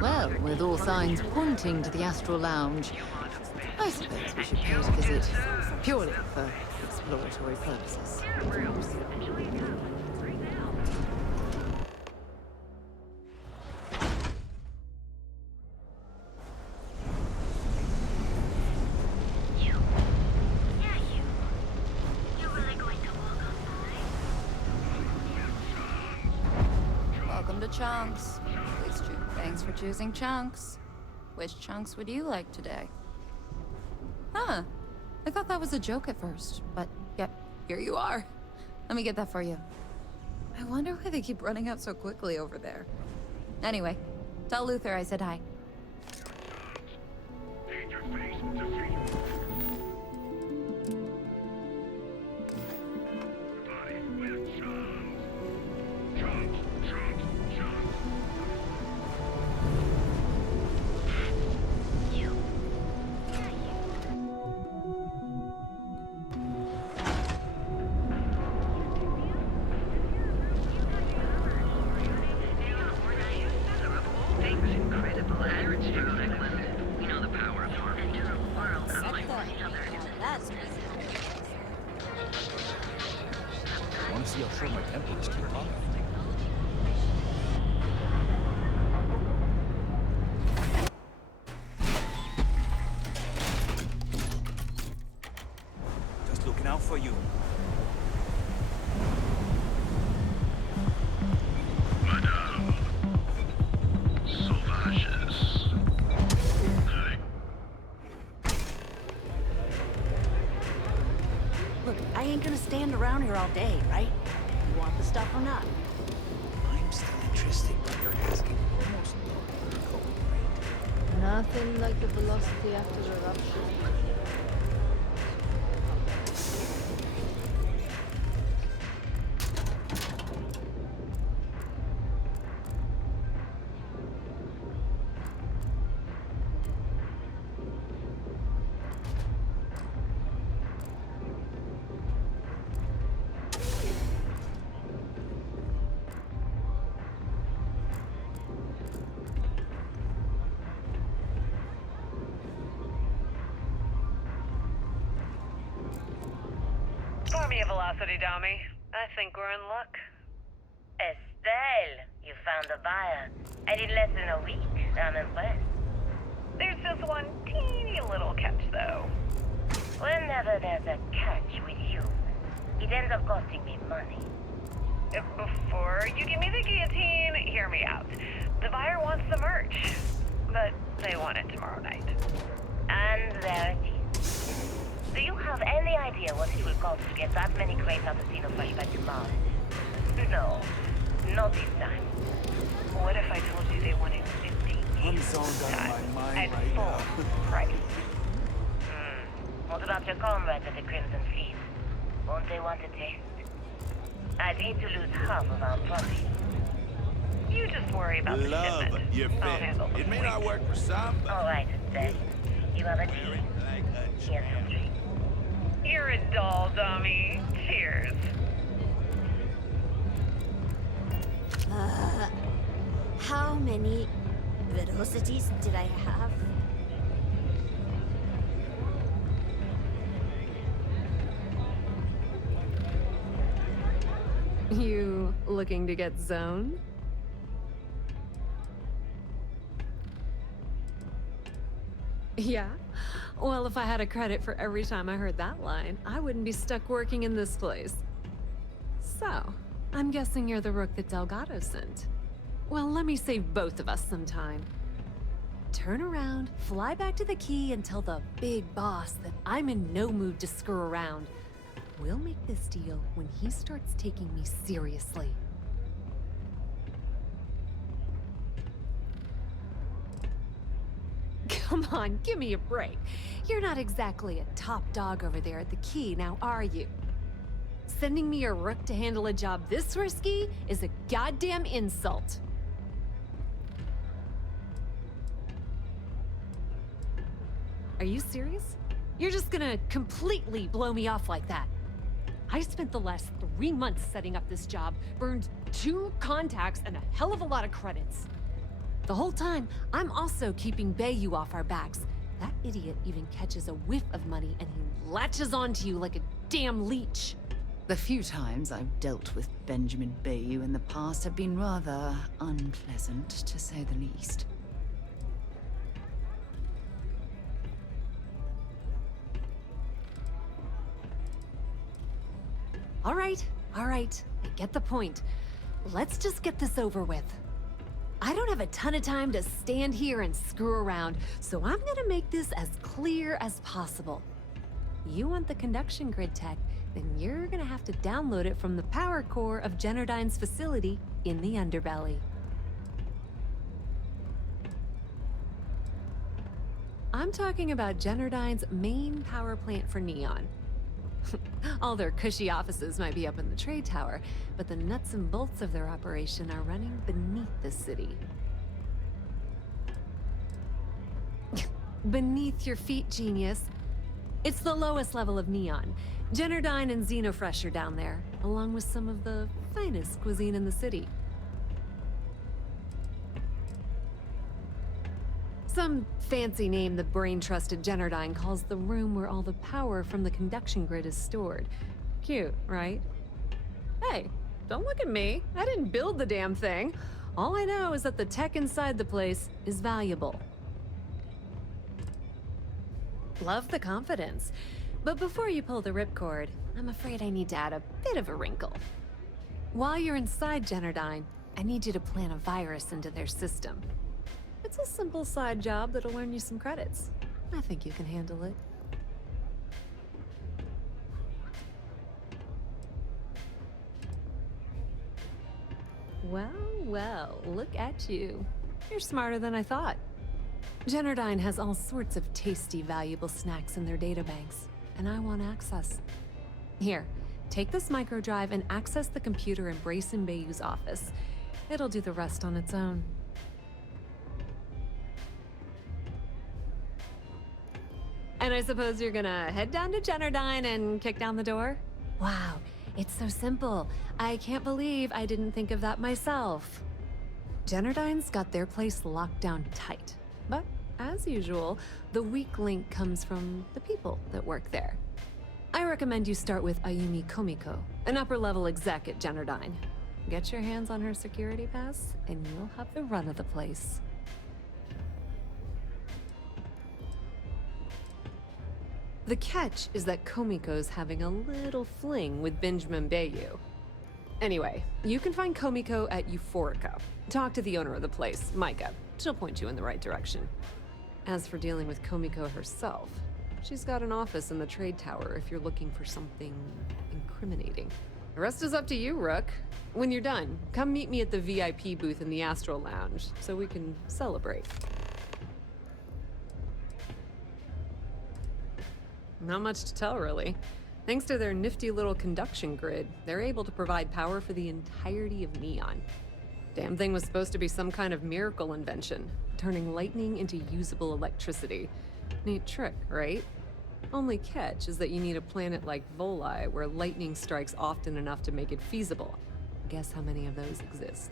Well, with all signs pointing to the Astral Lounge, I suppose we should pay it a visit, purely for exploratory purposes. Welcome to Chunks. Thanks for choosing Chunks. Which chunks would you like today? Huh. I thought that was a joke at first, but yep, here you are. Let me get that for you. I wonder why they keep running out so quickly over there. Anyway, tell Luther I said hi. For you. Madame. Sauvages. Look, I ain't gonna stand around here all day, right? You want the stuff or not? I'm still interested, but you're asking almost cold, right? Nothing like the velocity after eruption. Pour me a velocity, dummy. I think we're in luck. Estelle, you found a buyer. And in less than a week. I'm impressed. There's just one teeny little catch, though. Whenever there's a catch with you, it ends up costing me money. Before you give me the guillotine, hear me out. The buyer wants the merch, but they want it tomorrow night. And there it is. Do you have any idea what it will cost to get that many crates out of Xenofresh by tomorrow? No, not this time. What if I told you they wanted 50 I'm zoned out of my mind right full now. price? What about your comrades at the Crimson Fleet? Won't they want a taste? I'd hate to lose half of our profit. You just worry about the Love shipment. your I'll fit. handle the It may point. not work for some, but All right, Estelle. You have a deal. like a Here's some drink. You're a doll, dummy. Cheers. How many velocities did I have? You looking to get zoned? Yeah? Well, if I had a credit for every time I heard that line, I wouldn't be stuck working in this place. So, I'm guessing you're the rook that Delgado sent. Well, let me save both of us some time. Turn around, fly back to the key, and tell the big boss that I'm in no mood to screw around. We'll make this deal when he starts taking me seriously. Come on, give me a break. You're not exactly a top dog over there at the key, now are you? Sending me a rook to handle a job this risky is a goddamn insult. Are you serious? You're just gonna completely blow me off like that? I spent the last 3 months setting up this job, burned 2 contacts and a hell of a lot of credits. The whole time, I'm also keeping Bayou off our backs. That idiot even catches a whiff of money and he latches onto you like a damn leech. The few times I've dealt with Benjamin Bayou in the past have been rather unpleasant, to say the least. All right. I get the point. Let's just get this over with. I don't have a ton of time to stand here and screw around, so I'm gonna make this as clear as possible. You want the conduction grid tech, then you're gonna have to download it from the power core of Generdyne's facility in the underbelly. I'm talking about Generdyne's main power plant for Neon. All their cushy offices might be up in the trade tower, but the nuts and bolts of their operation are running beneath the city. Beneath your feet, genius. It's the lowest level of Neon. Generdyne and Xenofresh are down there, along with some of the finest cuisine in the city. Some fancy name the brain-trusted Generdyne calls the room where all the power from the conduction grid is stored. Cute, right? Hey, don't look at me. I didn't build the damn thing. All I know is that the tech inside the place is valuable. Love the confidence. But before you pull the ripcord, I'm afraid I need to add a bit of a wrinkle. While you're inside Generdyne, I need you to plant a virus into their system. It's a simple side job that'll earn you some credits. I think you can handle it. Well, look at you. You're smarter than I thought. Generdyne has all sorts of tasty, valuable snacks in their databanks, and I want access. Here, take this microdrive and access the computer in Brayson Bayou's office. It'll do the rest on its own. And I suppose you're gonna head down to Generdyne and kick down the door? Wow, it's so simple. I can't believe I didn't think of that myself. Generdyne's got their place locked down tight. But, as usual, the weak link comes from the people that work there. I recommend you start with Ayumi Komiko, an upper-level exec at Generdyne. Get your hands on her security pass, and you'll have the run of the place. The catch is that Komiko's having a little fling with Benjamin Bayou. Anyway, you can find Komiko at Euphorica. Talk to the owner of the place, Micah. She'll point you in the right direction. As for dealing with Komiko herself, she's got an office in the trade tower if you're looking for something incriminating. The rest is up to you, Rook. When you're done, come meet me at the VIP booth in the Astral Lounge so we can celebrate. Not much to tell, really. Thanks to their nifty little conduction grid, they're able to provide power for the entirety of Neon. Damn thing was supposed to be some kind of miracle invention, turning lightning into usable electricity. Neat trick, right? Only catch is that you need a planet like Voli, where lightning strikes often enough to make it feasible. Guess how many of those exist?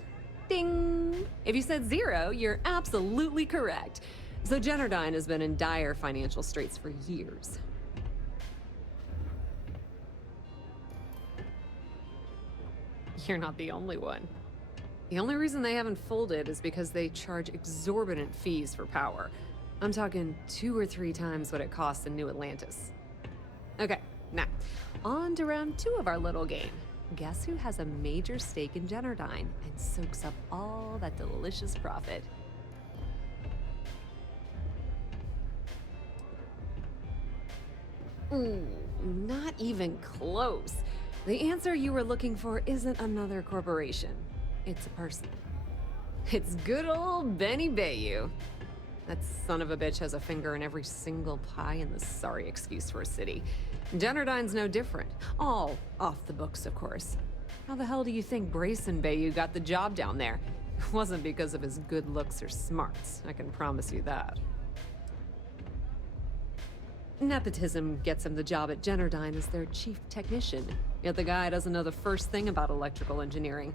Ding! If you said 0, you're absolutely correct. So Generdyne has been in dire financial straits for years. You're not the only one. The only reason they haven't folded is because they charge exorbitant fees for power. I'm talking 2 or 3 times what it costs in New Atlantis. Okay, now, on to round 2 of our little game. Guess who has a major stake in Generdyne and soaks up all that delicious profit? Ooh, not even close. The answer you were looking for isn't another corporation. It's a person. It's good old Benny Bayou. That son of a bitch has a finger in every single pie in the sorry excuse for a city. Generdyne's no different. All off the books, of course. How the hell do you think Brayson Bayou got the job down there? It wasn't because of his good looks or smarts, I can promise you that. Nepotism gets him the job at Generdyne as their chief technician. Yet the guy doesn't know the first thing about electrical engineering.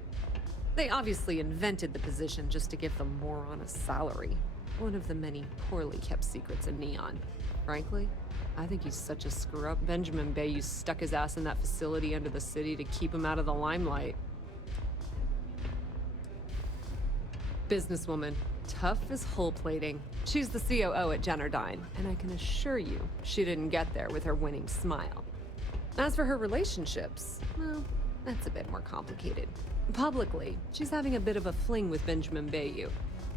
They obviously invented the position just to give the moron a salary. One of the many poorly kept secrets in Neon. Frankly, I think he's such a screw-up. Benjamin Bayou stuck his ass in that facility under the city to keep him out of the limelight. Businesswoman, tough as hull plating. She's the COO at Generdyne, and I can assure you she didn't get there with her winning smile. As for her relationships, well, that's a bit more complicated. Publicly, she's having a bit of a fling with Benjamin Bayou.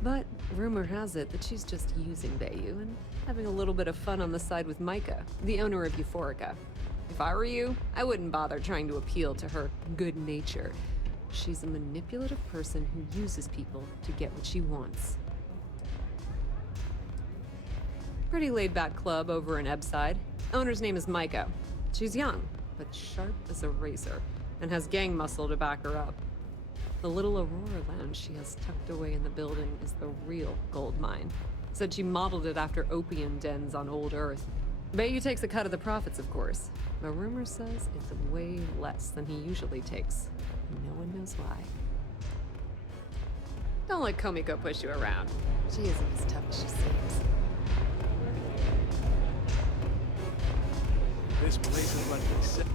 But rumor has it that she's just using Bayou and having a little bit of fun on the side with Micah, the owner of Euphorica. If I were you, I wouldn't bother trying to appeal to her good nature. She's a manipulative person who uses people to get what she wants. Pretty laid-back club over in Ebbside. Owner's name is Micah. She's young, but sharp as a razor, and has gang muscle to back her up. The little Aurora lounge she has tucked away in the building is the real gold mine. Said she modeled it after opium dens on old Earth. Bayou takes a cut of the profits, of course, but rumor says it's way less than he usually takes. No one knows why. Don't let Komiko push you around. She isn't as tough as she seems. This place is like a set.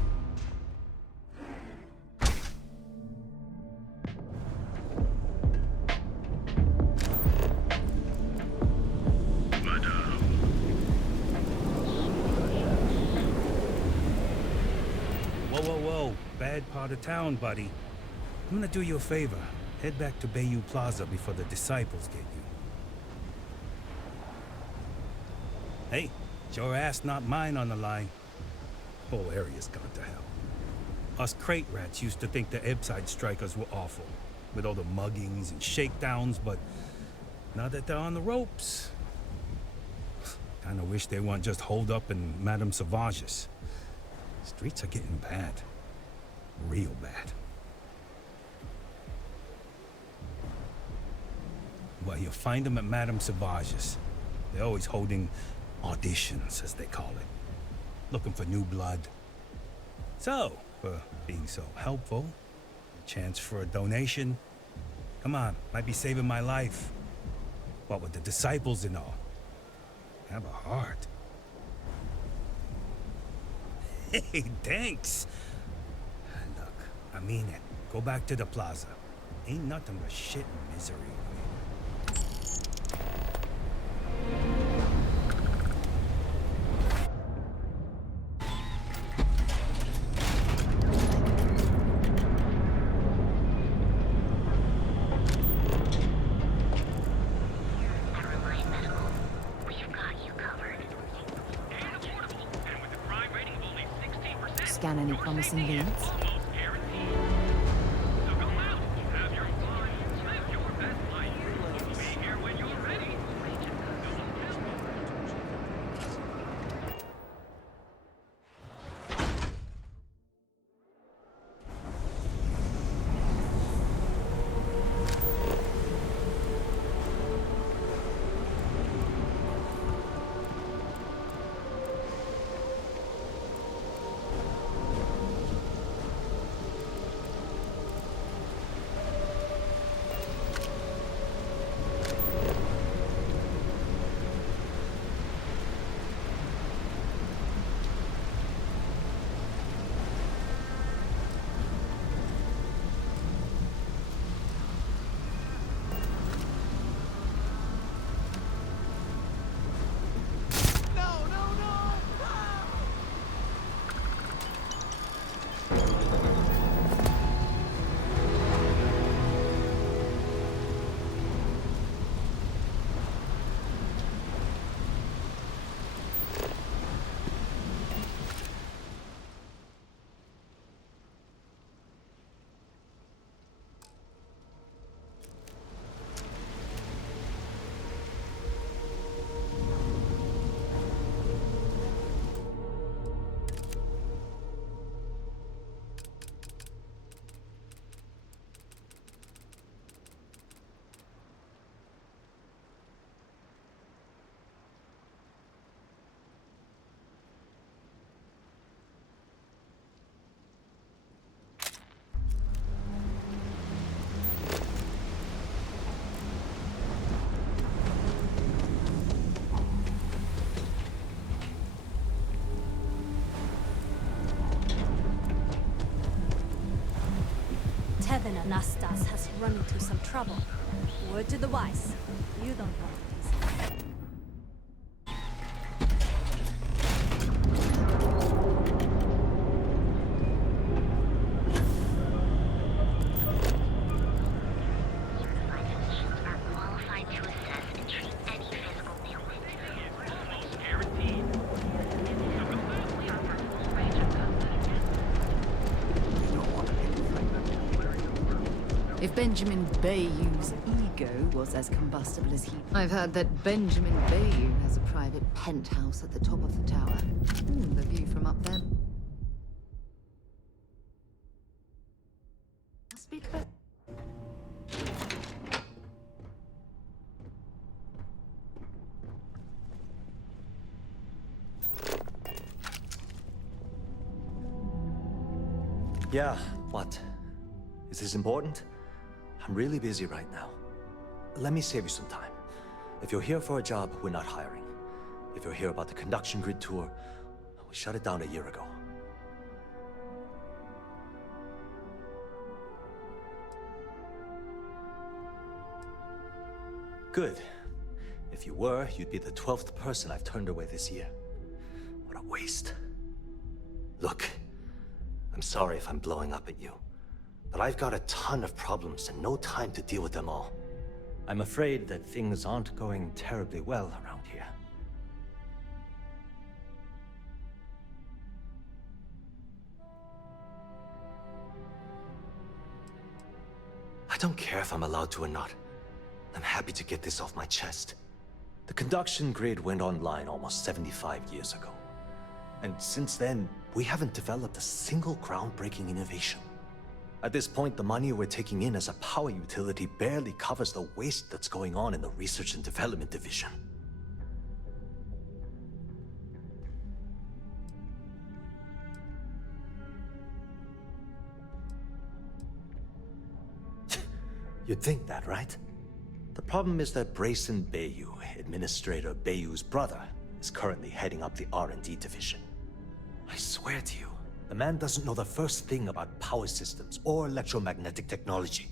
Whoa. Bad part of town, buddy. I'm gonna do you a favor. Head back to Bayou Plaza before the disciples get you. Hey, it's your ass, not mine on the line. Whole area's gone to hell. Us crate rats used to think the Ebbside strikers were awful, with all the muggings and shakedowns, but now that they're on the ropes, kinda wish they weren't just holed up in Madame Sauvage's. Streets are getting bad. Real bad. Well, you'll find them at Madame Sauvage's. They're always holding auditions, as they call it. Looking for new blood. So, for being so helpful, a chance for a donation. Come on, might be saving my life. What with the disciples and all. Have a heart. Hey, thanks. Look, I mean it. Go back to the plaza. Ain't nothing but shit and misery. Scan any promising leads? Kevin Anastas has run into some trouble. Word to the wise. You don't want this. If Benjamin Bayou's ego was as combustible as he... I've heard that Benjamin Bayou has a private penthouse at the top of the tower. The view from up there. Must be close. Yeah, what? Is this important? I'm really busy right now. Let me save you some time. If you're here for a job, we're not hiring. If you're here about the conduction grid tour, we shut it down a year ago. Good. If you were, you'd be the 12th person I've turned away this year. What a waste. Look, I'm sorry if I'm blowing up at you. But I've got a ton of problems and no time to deal with them all. I'm afraid that things aren't going terribly well around here. I don't care if I'm allowed to or not. I'm happy to get this off my chest. The conduction grid went online almost 75 years ago. And since then, we haven't developed a single groundbreaking innovation. At this point, the money we're taking in as a power utility barely covers the waste that's going on in the research and development division. You'd think that, right? The problem is that Brayson Bayou, Administrator Bayou's brother, is currently heading up the R&D division. I swear to you, the man doesn't know the first thing about power systems or electromagnetic technology.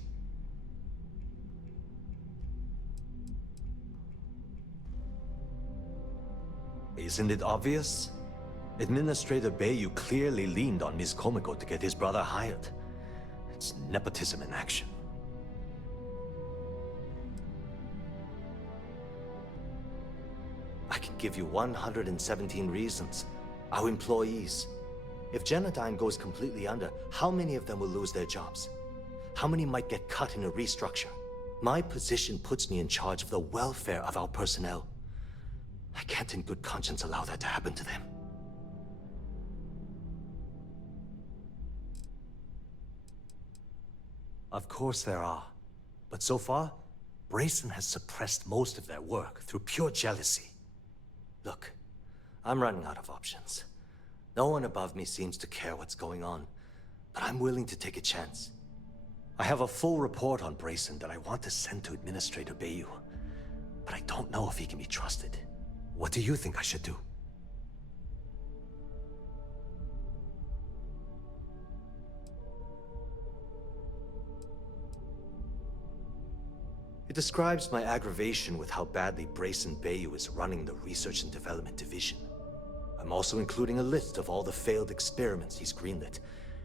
Isn't it obvious? Administrator Bayou clearly leaned on Ms. Komiko to get his brother hired. It's nepotism in action. I can give you 117 reasons. Our employees. If Generdyne goes completely under, how many of them will lose their jobs? How many might get cut in a restructure? My position puts me in charge of the welfare of our personnel. I can't in good conscience allow that to happen to them. Of course there are. But so far, Brayson has suppressed most of their work through pure jealousy. Look, I'm running out of options. No one above me seems to care what's going on, but I'm willing to take a chance. I have a full report on Brayson that I want to send to Administrator Bayou, but I don't know if he can be trusted. What do you think I should do? It describes my aggravation with how badly Brayson Bayou is running the Research and Development Division. I'm also including a list of all the failed experiments he's greenlit,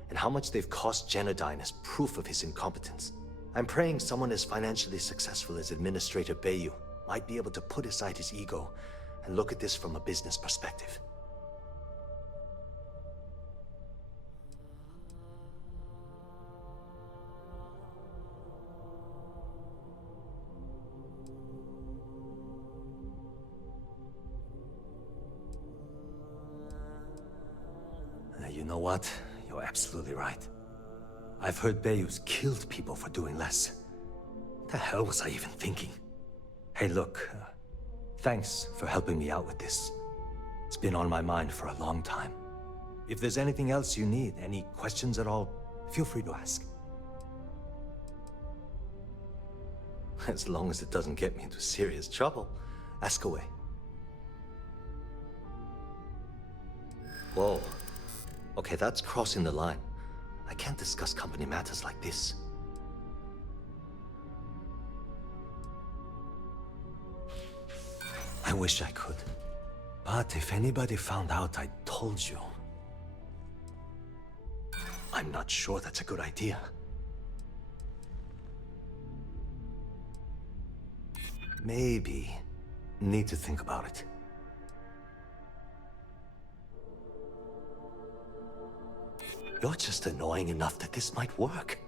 and how much they've cost Generdyne as proof of his incompetence. I'm praying someone as financially successful as Administrator Bayou might be able to put aside his ego and look at this from a business perspective. You know what? You're absolutely right. I've heard Bayou's killed people for doing less. What the hell was I even thinking? Hey, look, thanks for helping me out with this. It's been on my mind for a long time. If there's anything else you need, any questions at all, feel free to ask. As long as it doesn't get me into serious trouble, ask away. Whoa. Okay, that's crossing the line. I can't discuss company matters like this. wish I could. But if anybody found out I told you, I'm not sure that's a good idea. Maybe need to think about it. You're just annoying enough that this might work.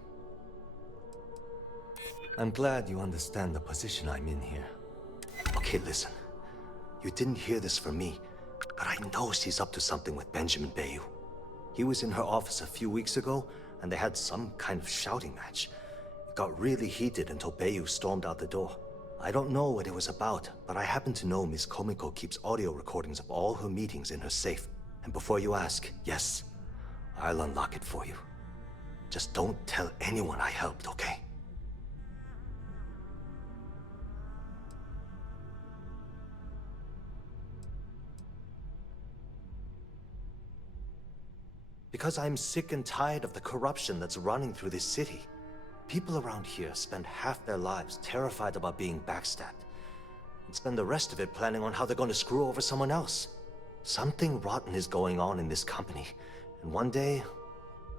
I'm glad you understand the position I'm in here. Okay, listen. You didn't hear this from me, but I know she's up to something with Benjamin Bayou. He was in her office a few weeks ago, and they had some kind of shouting match. It got really heated until Bayou stormed out the door. I don't know what it was about, but I happen to know Miss Komiko keeps audio recordings of all her meetings in her safe. And before you ask, yes, I'll unlock it for you. Just don't tell anyone I helped, okay? Because I'm sick and tired of the corruption that's running through this city. People around here spend half their lives terrified about being backstabbed, and spend the rest of it planning on how they're going to screw over someone else. Something rotten is going on in this company, and one day,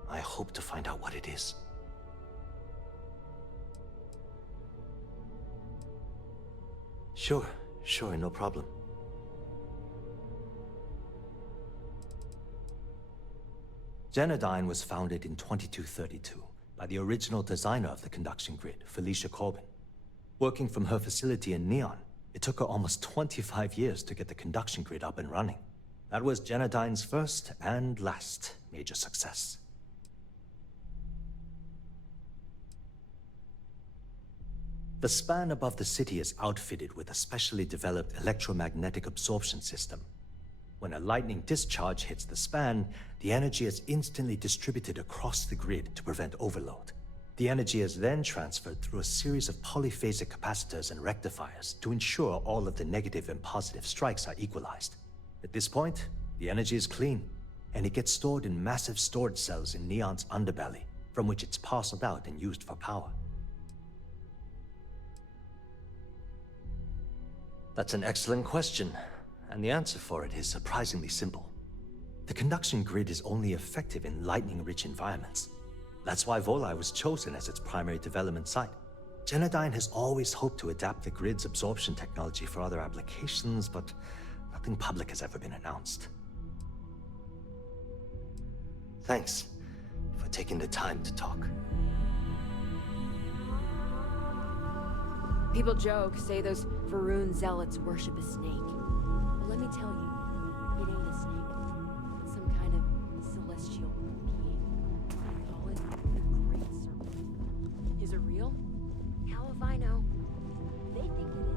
I hope to find out what it is. Sure, no problem. Generdyne was founded in 2232 by the original designer of the conduction grid, Felicia Corbin. Working from her facility in Neon, it took her almost 25 years to get the conduction grid up and running. That was Generdyne's first and last major success. The span above the city is outfitted with a specially developed electromagnetic absorption system. When a lightning discharge hits the span, the energy is instantly distributed across the grid to prevent overload. The energy is then transferred through a series of polyphasic capacitors and rectifiers to ensure all of the negative and positive strikes are equalized. At this point, the energy is clean, and it gets stored in massive storage cells in Neon's underbelly, from which it's parceled out and used for power. That's an excellent question, and the answer for it is surprisingly simple. The conduction grid is only effective in lightning-rich environments. That's why Volai was chosen as its primary development site. Generdyne has always hoped to adapt the grid's absorption technology for other applications, but nothing public has ever been announced. Thanks for taking the time to talk. People joke, say those Varun zealots worship a snake. Well, let me tell you, it ain't a snake. It's some kind of celestial being. They call it the Great Serpent. Is it real? How if I know? They think it is.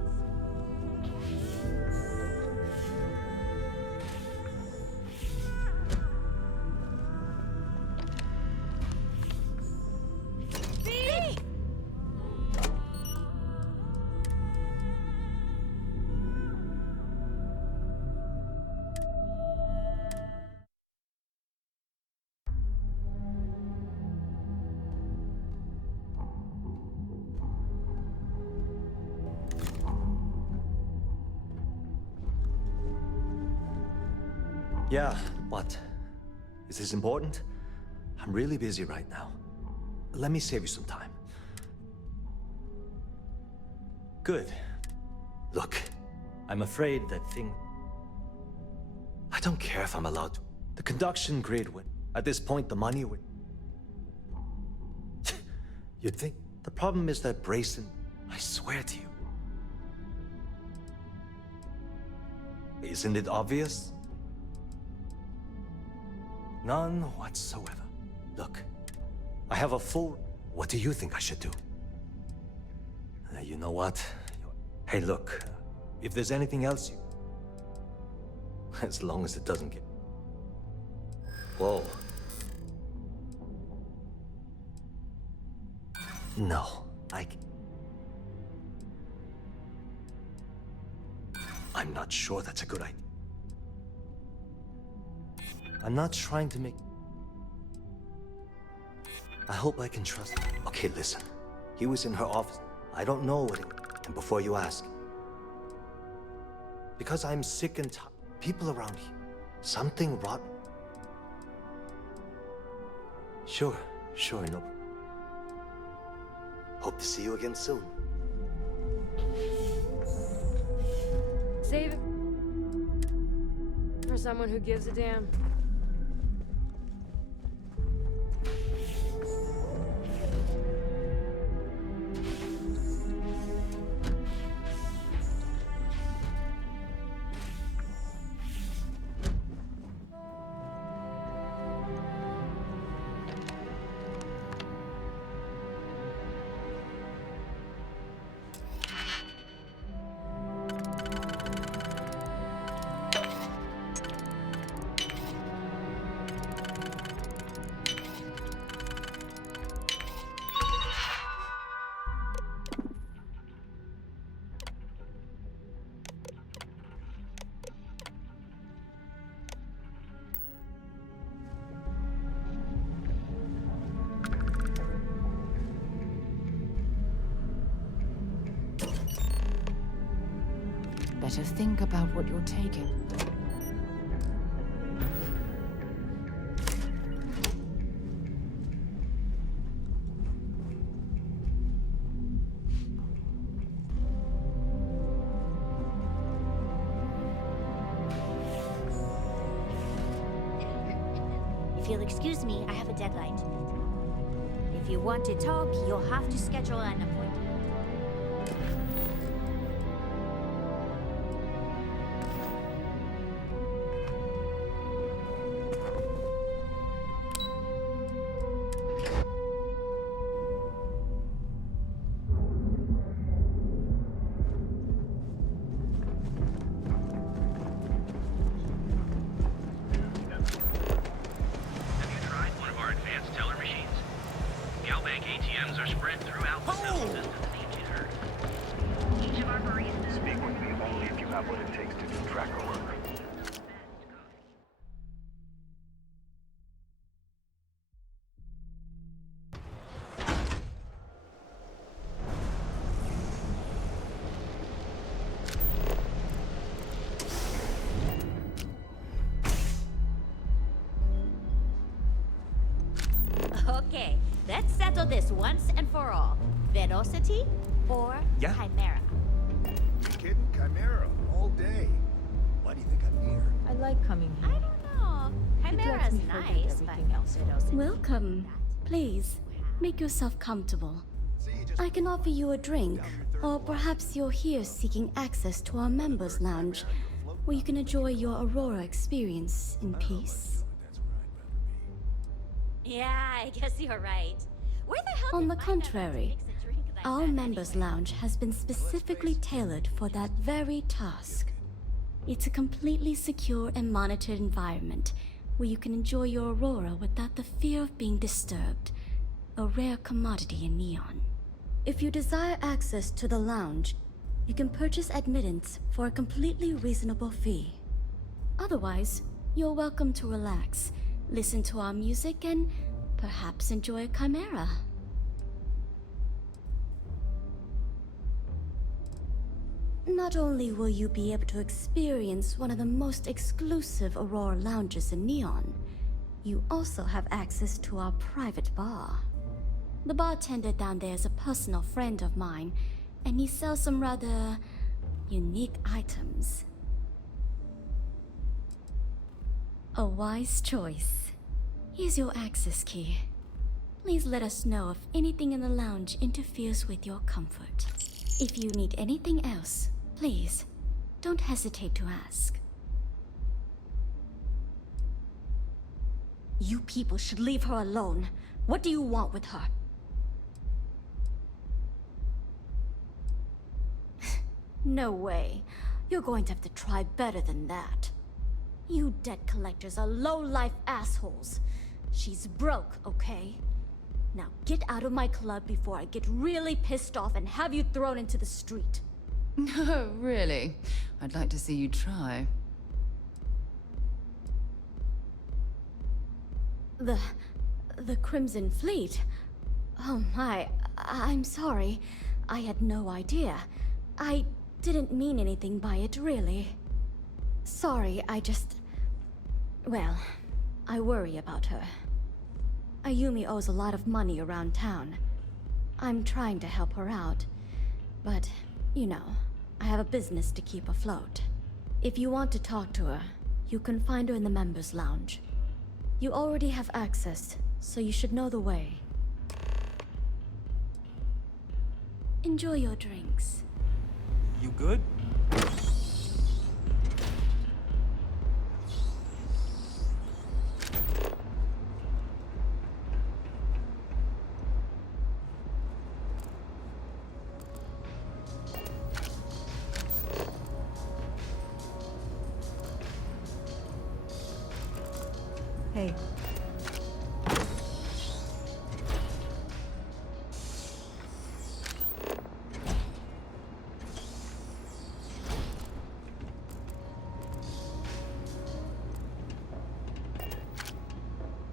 Yeah, what? Is this important? I'm really busy right now. Let me save you some time. Good. Look, I'm afraid that thing... I don't care if I'm allowed to. The conduction grid would... At this point, the money would... You'd think... The problem is that Brayson... I swear to you. Isn't it obvious? None whatsoever. Look, I have a full... What do you think I should do? You know what? Hey, look, if there's anything else you... As long as it doesn't get... Whoa. No, I'm not sure that's a good idea. I'm not trying to make... I hope I can trust... Okay, listen. He was in her office. I don't know what it... And before you ask... Because I'm sick and tired. People around here. Something rotten. Sure, no. Hope to see you again soon. Save it for someone who gives a damn. Better think about what you're taking. If you'll excuse me, I have a deadline to meet. If you want to talk, you'll have to schedule an appointment. Okay, let's settle this once and for all. Velocity or Chimera? You kidding? Chimera, all day. Why do you think I'm here? I like coming I here. don't know. Chimera's me forget nice, but everything else. Velocity. Welcome. Please, make yourself comfortable. I can offer you a drink, or perhaps you're here seeking access to our members' lounge, where you can enjoy your Aurora experience in peace. Yeah, I guess you're right. Where the hell On did the my contrary, mix a drink like our that members' anyway? lounge has been specifically tailored for that very task. It's a completely secure and monitored environment where you can enjoy your Aurora without the fear of being disturbed, a rare commodity in Neon. If you desire access to the lounge, you can purchase admittance for a completely reasonable fee. Otherwise, you're welcome to relax, listen to our music, and perhaps enjoy a chimera. Not only will you be able to experience one of the most exclusive Aurora lounges in Neon, you also have access to our private bar. The bartender down there is a personal friend of mine, and he sells some rather unique items. A wise choice. Here's your access key. Please let us know if anything in the lounge interferes with your comfort. If you need anything else, please, don't hesitate to ask. You people should leave her alone. What do you want with her? No way. You're going to have to try better than that. You debt collectors are low-life assholes. She's broke, okay? Now get out of my club before I get really pissed off and have you thrown into the street. No, really. I'd like to see you try. The Crimson Fleet? Oh my, I'm sorry. I had no idea. I didn't mean anything by it, really. Sorry, well, I worry about her. Ayumi owes a lot of money around town. I'm trying to help her out, but, you know, I have a business to keep afloat. If you want to talk to her, you can find her in the members' lounge. You already have access, so you should know the way. Enjoy your drinks. You good? Hey.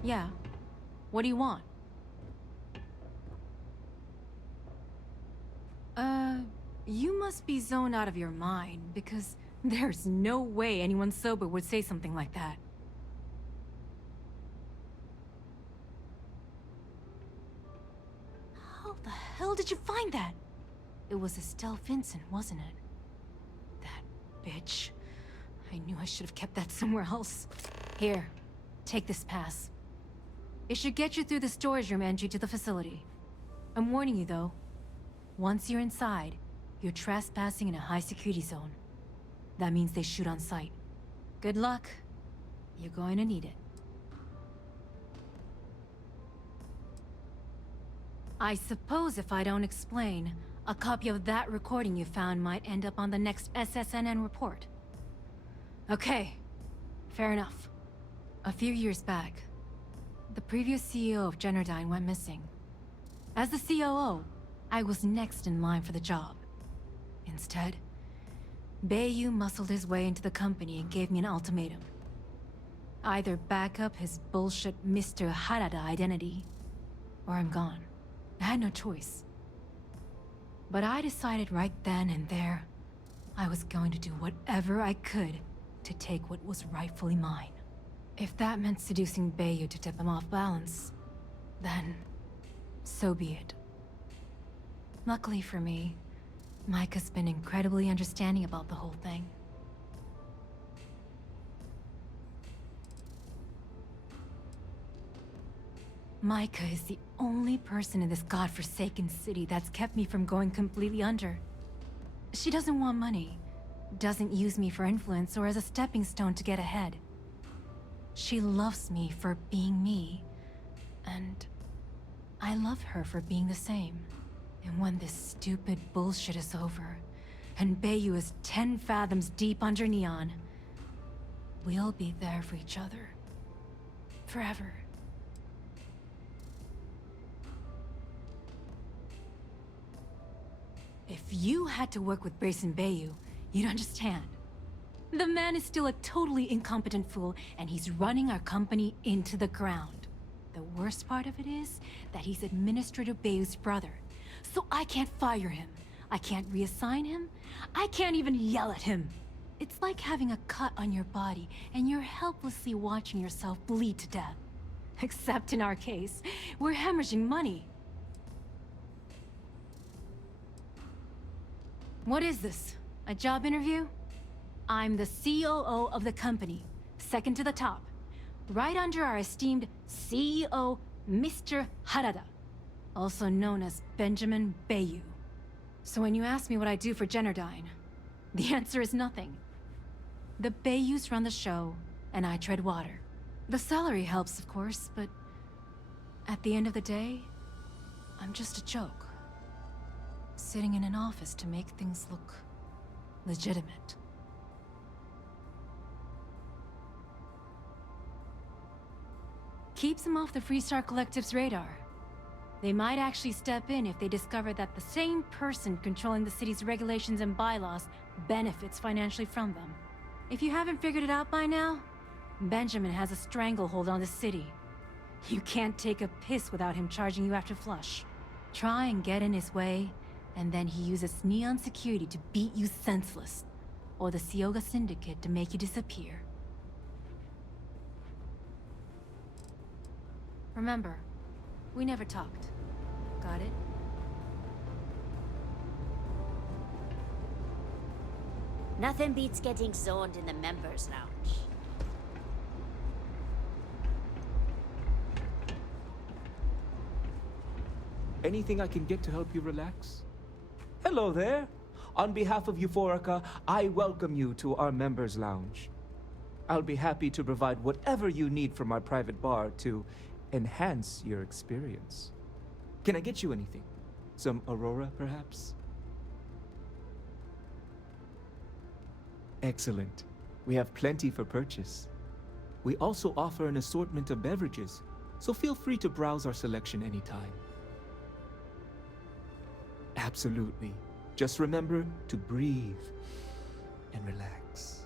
Yeah. What do you want? You must be zoned out of your mind, because there's no way anyone sober would say something like that. How the hell did you find that? It was Estelle Vincent, wasn't it? That bitch. I knew I should have kept that somewhere else. Here, take this pass. It should get you through the storage room entry to the facility. I'm warning you though. Once you're inside, you're trespassing in a high-security zone. That means they shoot on sight. Good luck. You're going to need it. I suppose if I don't explain, a copy of that recording you found might end up on the next SSNN report. Okay, fair enough. A few years back, the previous CEO of Generdyne went missing. As the COO, I was next in line for the job. Instead, Bayu muscled his way into the company and gave me an ultimatum. Either back up his bullshit Mr. Harada identity, or I'm gone. I had no choice. But I decided right then and there, I was going to do whatever I could to take what was rightfully mine. If that meant seducing Bayu to tip him off balance, then so be it. Luckily for me, Mike has been incredibly understanding about the whole thing. Micah is the only person in this godforsaken city that's kept me from going completely under. She doesn't want money, doesn't use me for influence or as a stepping stone to get ahead. She loves me for being me, and I love her for being the same. And when this stupid bullshit is over, and Bayu is 10 fathoms deep under Neon, we'll be there for each other. Forever. If you had to work with Grayson Bayu, you'd understand. The man is still a totally incompetent fool, and he's running our company into the ground. The worst part of it is that he's Administrator Bayu's brother. So I can't fire him. I can't reassign him. I can't even yell at him. It's like having a cut on your body, and you're helplessly watching yourself bleed to death. Except in our case, we're hemorrhaging money. What is this? A job interview? I'm the COO of the company, second to the top, right under our esteemed CEO, Mr. Harada, also known as Benjamin Bayu. So when you ask me what I do for Generdyne, the answer is nothing. The Bayus run the show, and I tread water. The salary helps, of course, but at the end of the day, I'm just a joke. Sitting in an office to make things look legitimate. Keeps them off the Freestar Collective's radar. They might actually step in if they discover that the same person controlling the city's regulations and bylaws benefits financially from them. If you haven't figured it out by now, Benjamin has a stranglehold on the city. You can't take a piss without him charging you after flush. Try and get in his way, and then he uses Neon security to beat you senseless. or the Sioga Syndicate to make you disappear. Remember, we never talked. Got it? Nothing beats getting zoned in the members' lounge. Anything I can get to help you relax? Hello there. On behalf of Euphorica, I welcome you to our members' lounge. I'll be happy to provide whatever you need from our private bar to enhance your experience. Can I get you anything? Some Aurora, perhaps? Excellent. We have plenty for purchase. We also offer an assortment of beverages, so feel free to browse our selection anytime. Absolutely. Just remember to breathe and relax.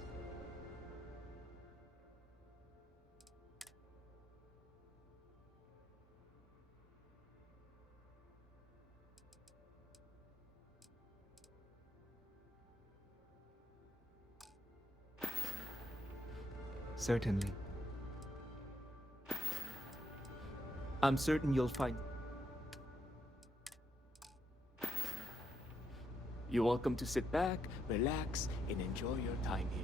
Certainly. I'm certain you'll find... You're welcome to sit back, relax, and enjoy your time here.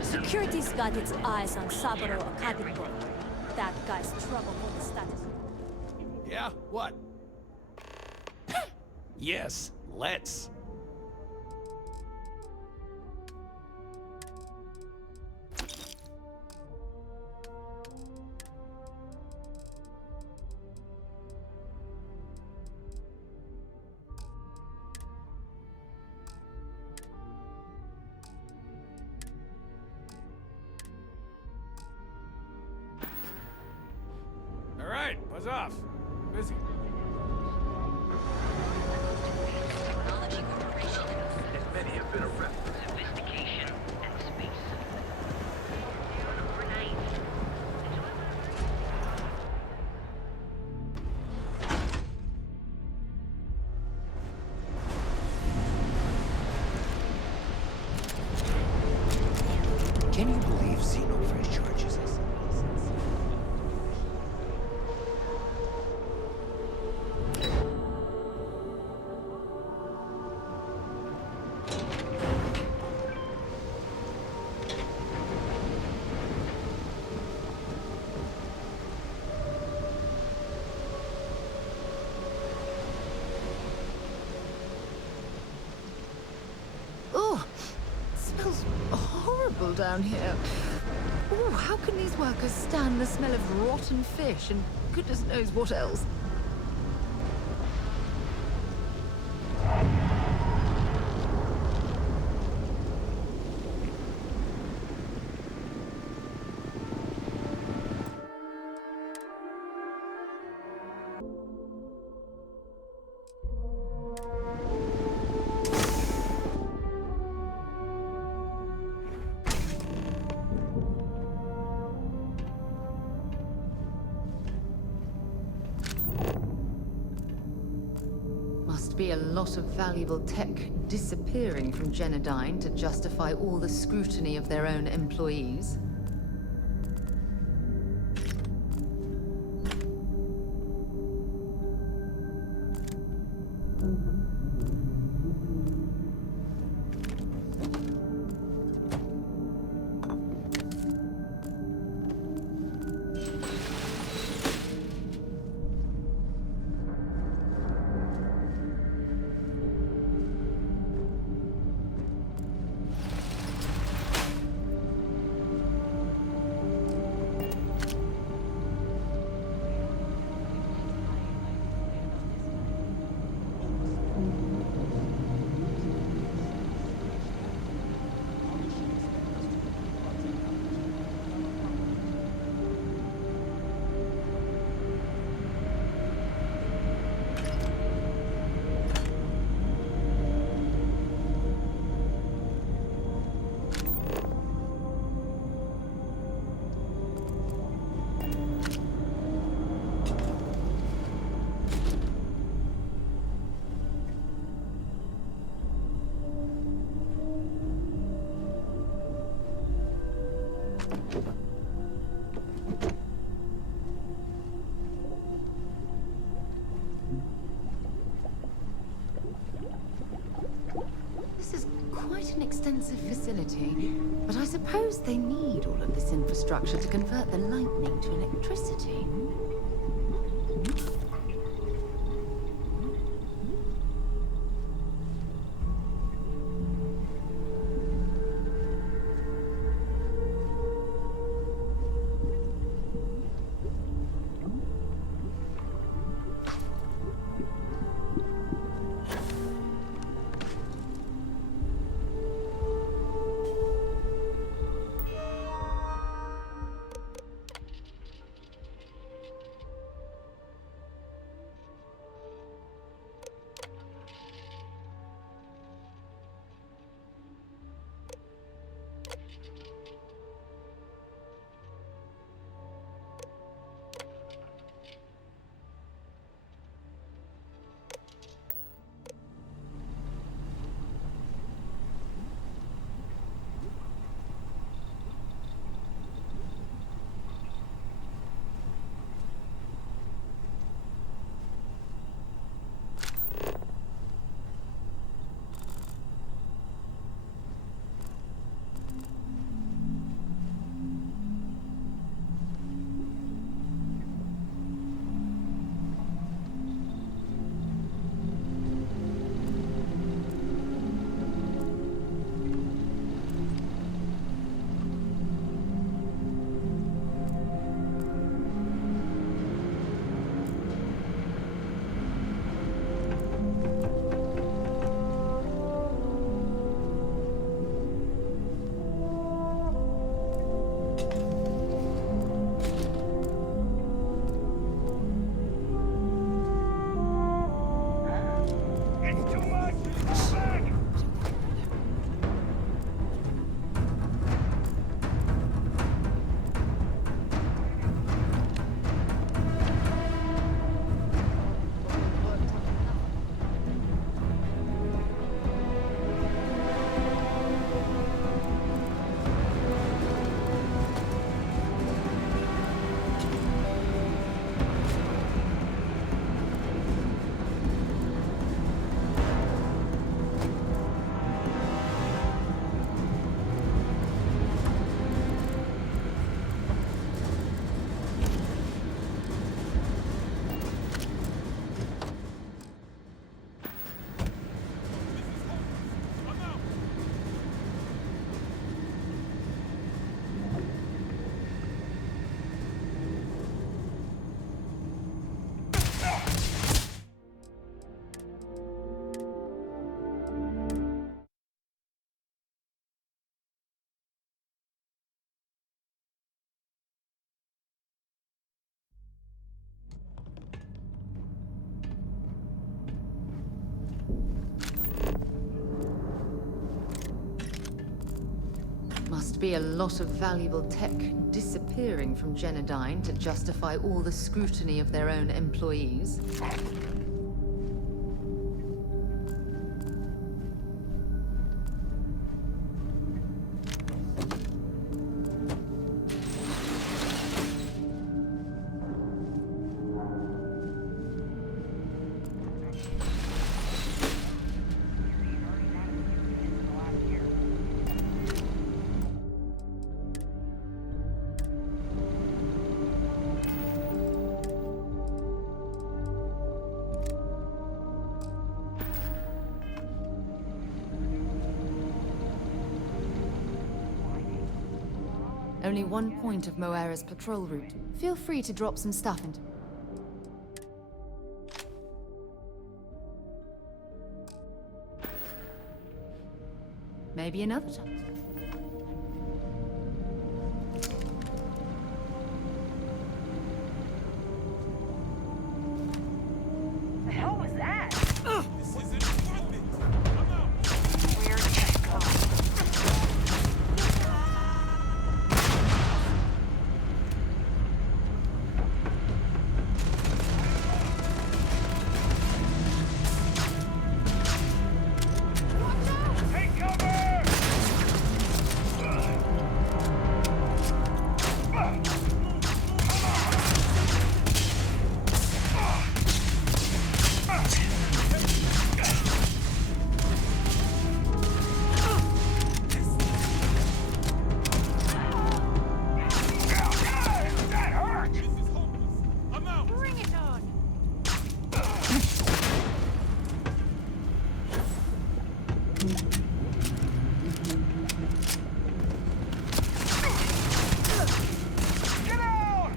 Security's got its eyes on Saburo Akabito. That guy's trouble for the status. Yeah? What? Yes, let's. All right, buzz off. Busy. And many have been arrested for sophistication and space. Can you believe Xenofresh charges us? Oh, it smells horrible down here. Oh, how can these workers stand the smell of rotten fish and goodness knows what else? Must be a lot of valuable tech disappearing from Generdyne to justify all the scrutiny of their own employees. This is quite an extensive facility, but I suppose they need all of this infrastructure to convert the lightning to electricity. Must be a lot of valuable tech disappearing from Generdyne to justify all the scrutiny of their own employees. Only one point of Moera's patrol route. Feel free to drop some stuff into... Maybe another time. The hell was that? This isn't worth it. I'm out. Weird echo. Take cover! That hurt! This is hopeless. I'm out. Bring it on! Get out!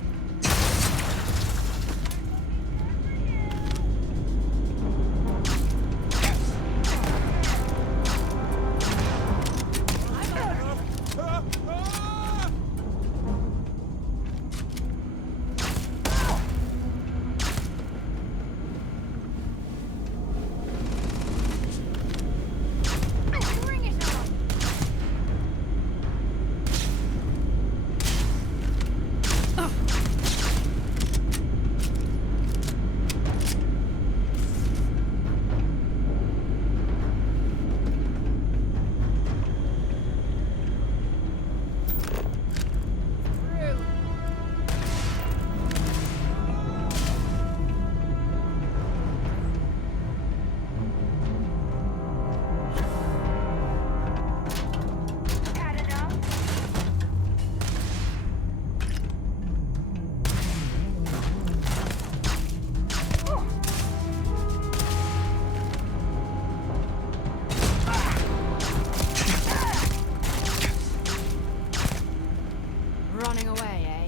Bring it on! Had enough? Running away, eh?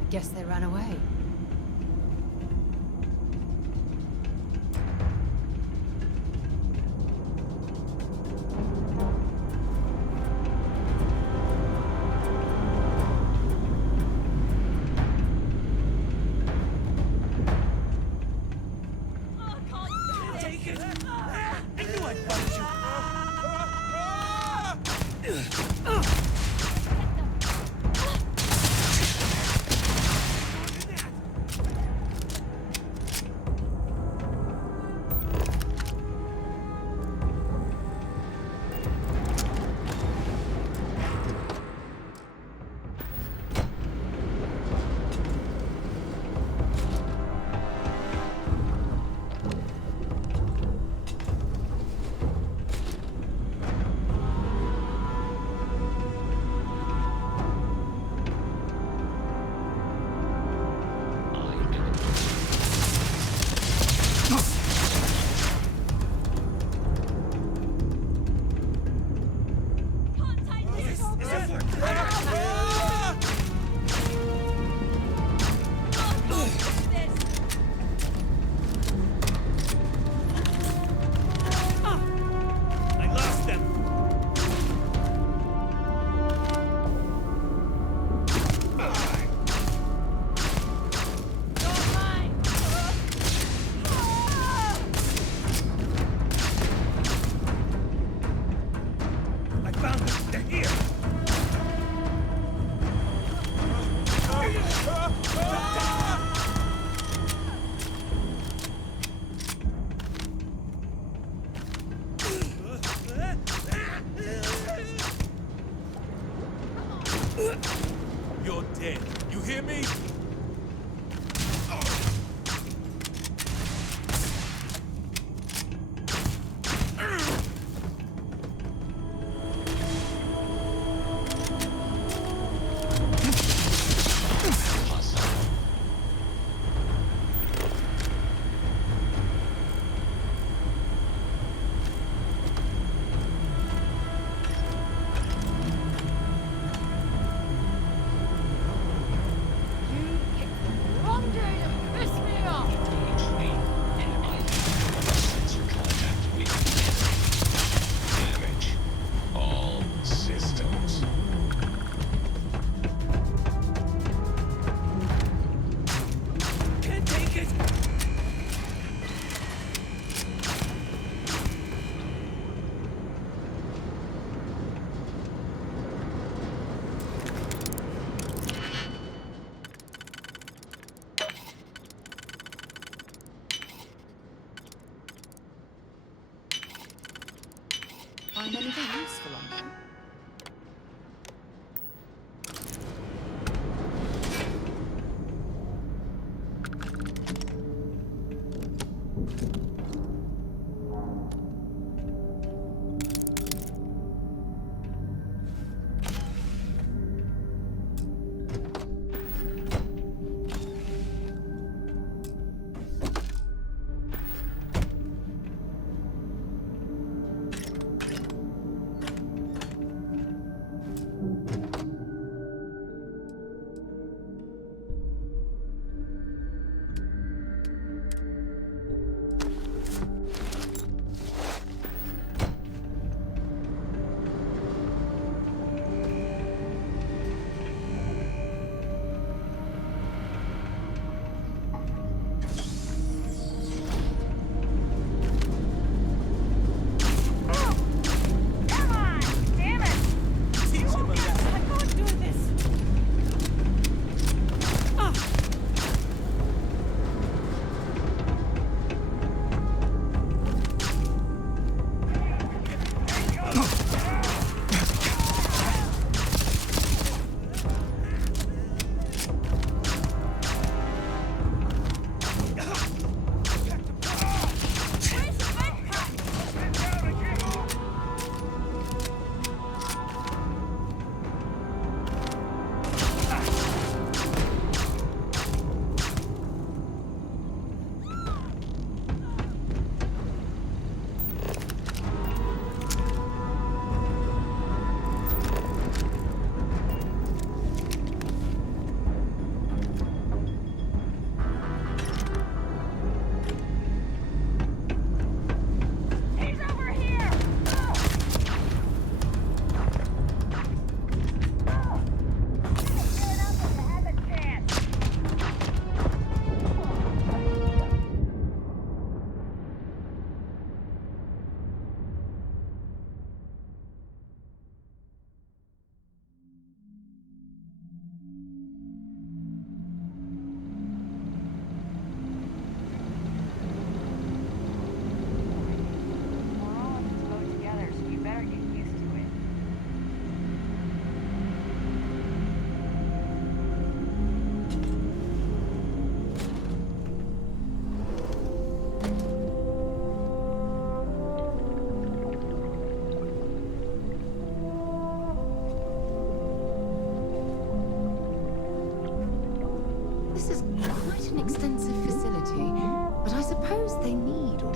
I guess they ran away. Take it. I knew I'd find I lost them. I found them. They're here. You're dead. You hear me? anything useful on there?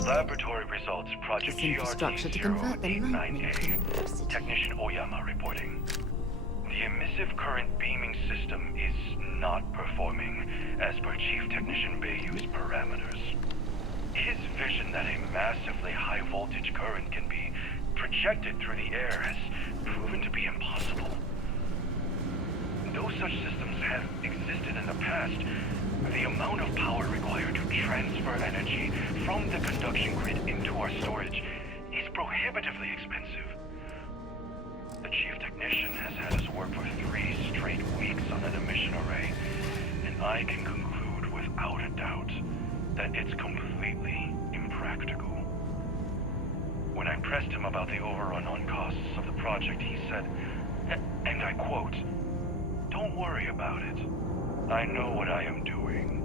Laboratory results, Project infrastructure to convert them GRD-09A. Technician Oyama reporting. The emissive current beaming system is not performing as per Chief Technician Bayou's parameters. His vision that a massively high voltage current can be projected through the air has proven to be impossible. Though such systems have existed in the past, the amount of power required to transfer energy from the conduction grid into our storage is prohibitively expensive. The Chief Technician has had us work for 3 straight weeks on an emission array, and I can conclude without a doubt that it's completely impractical. When I pressed him about the overrun on costs of the project, he said, and I quote, "Don't worry about it. I know what I am doing."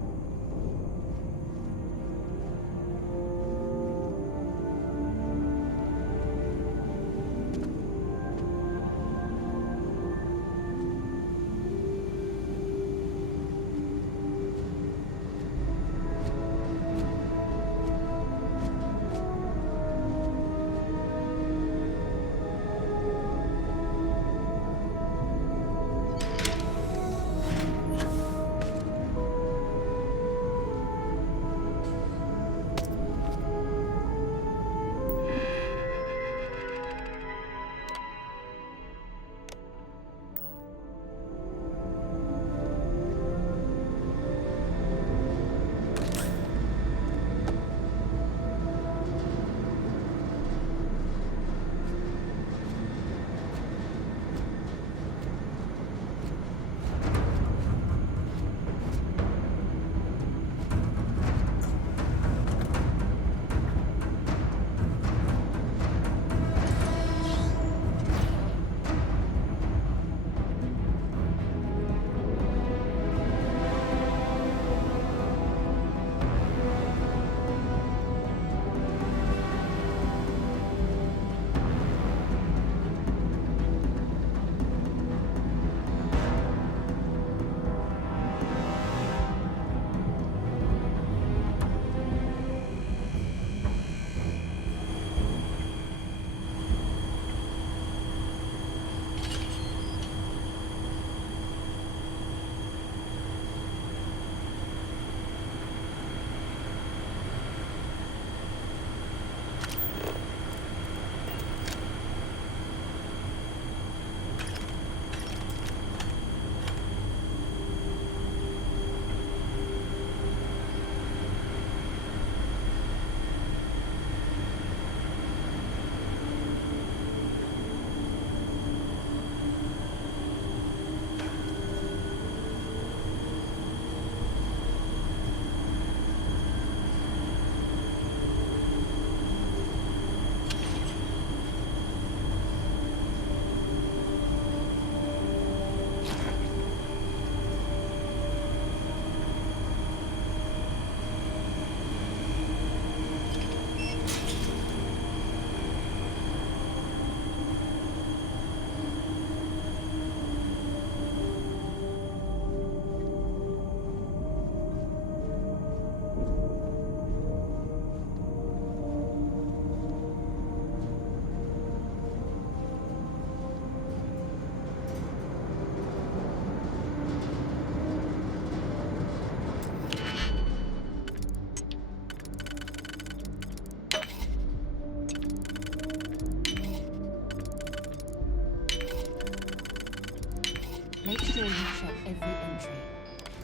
check every entry.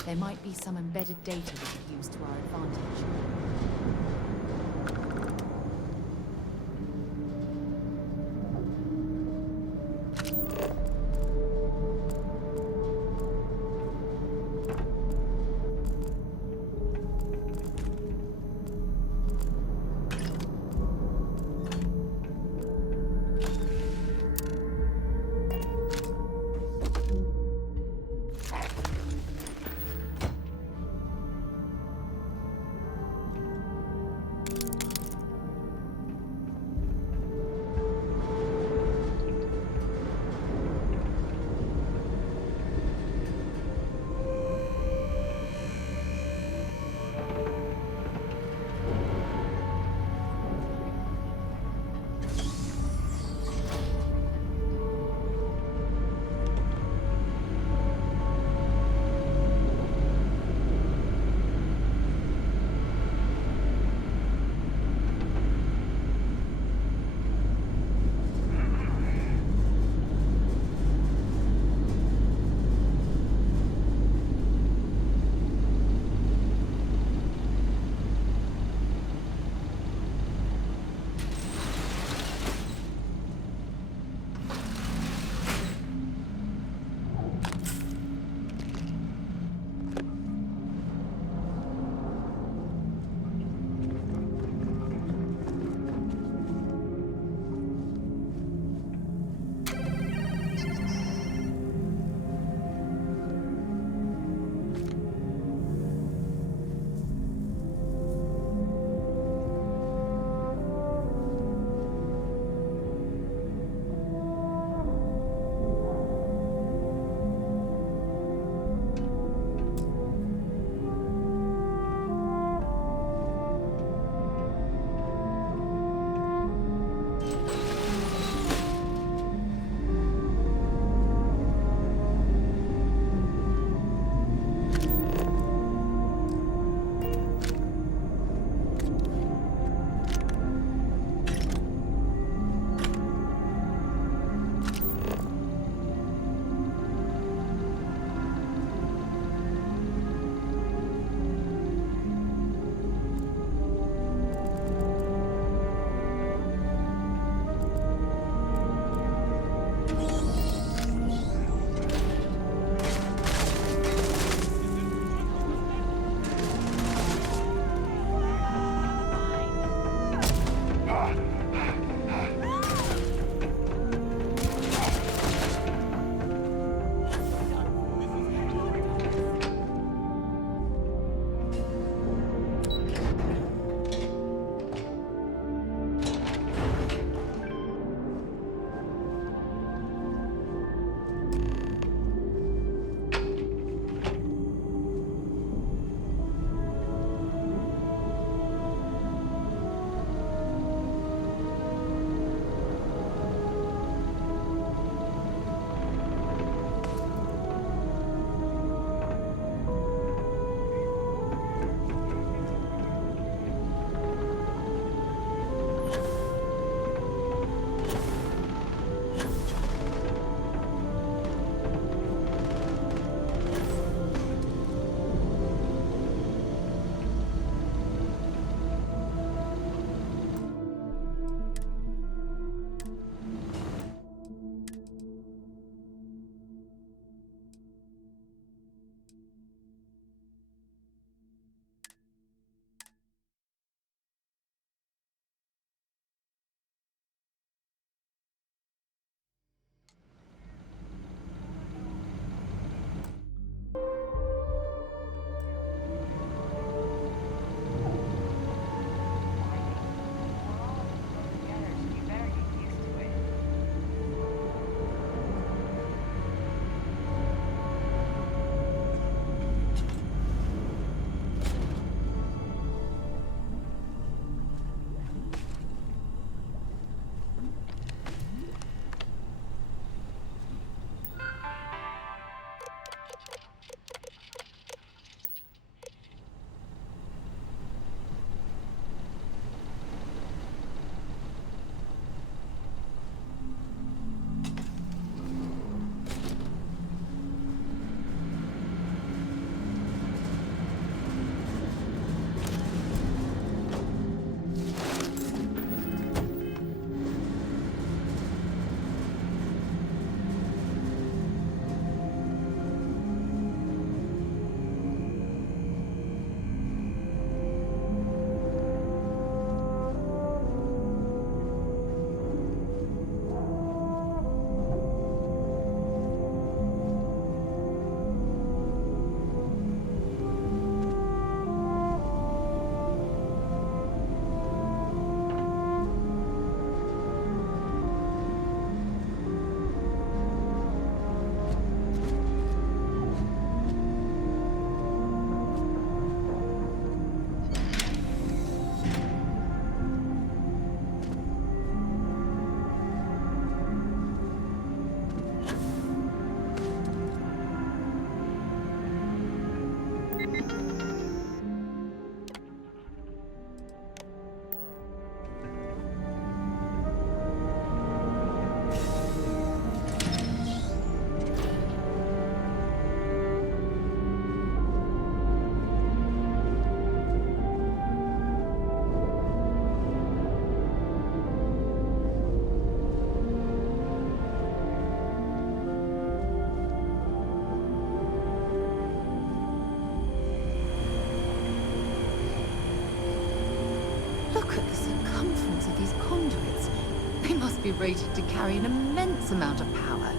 There might be some embedded data we could use to our advantage. circumference of these conduits. They must be rated to carry an immense amount of power.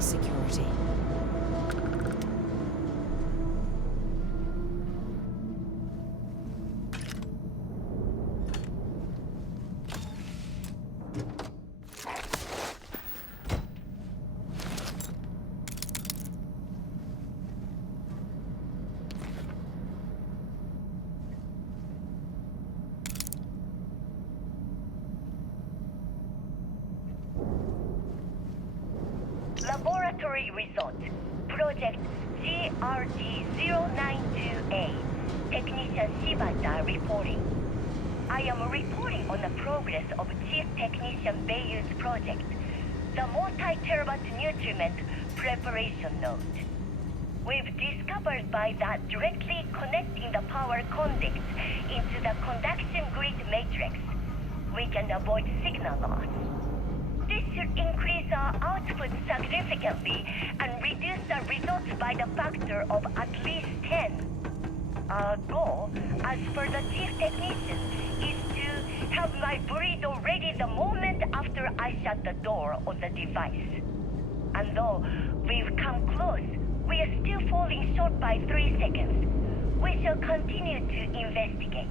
Security. Laboratory result. Project GRD-092A. Technician Shibata reporting. I am reporting on the progress of Chief Technician Beiyu's project, the multi-terabyte nutriment preparation node. We've discovered by that directly connecting the power conducts into the conduction grid matrix, we can avoid signal loss. This should increase our output significantly and reduce the results by the factor of at least 10. Our goal, as per the chief technician, is to have my burrito ready the moment after I shut the door on the device. And though we've come close, we are still falling short by 3 seconds. We shall continue to investigate.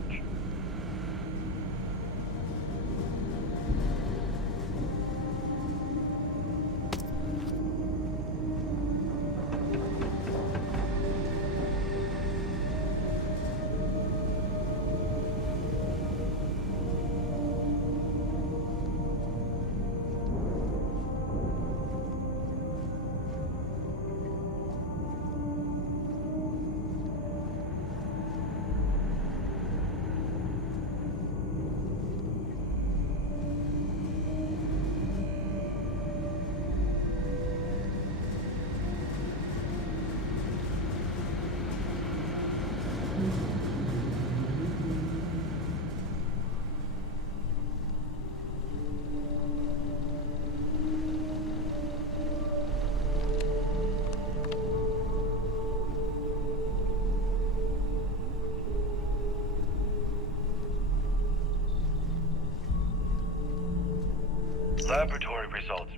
Laboratory results.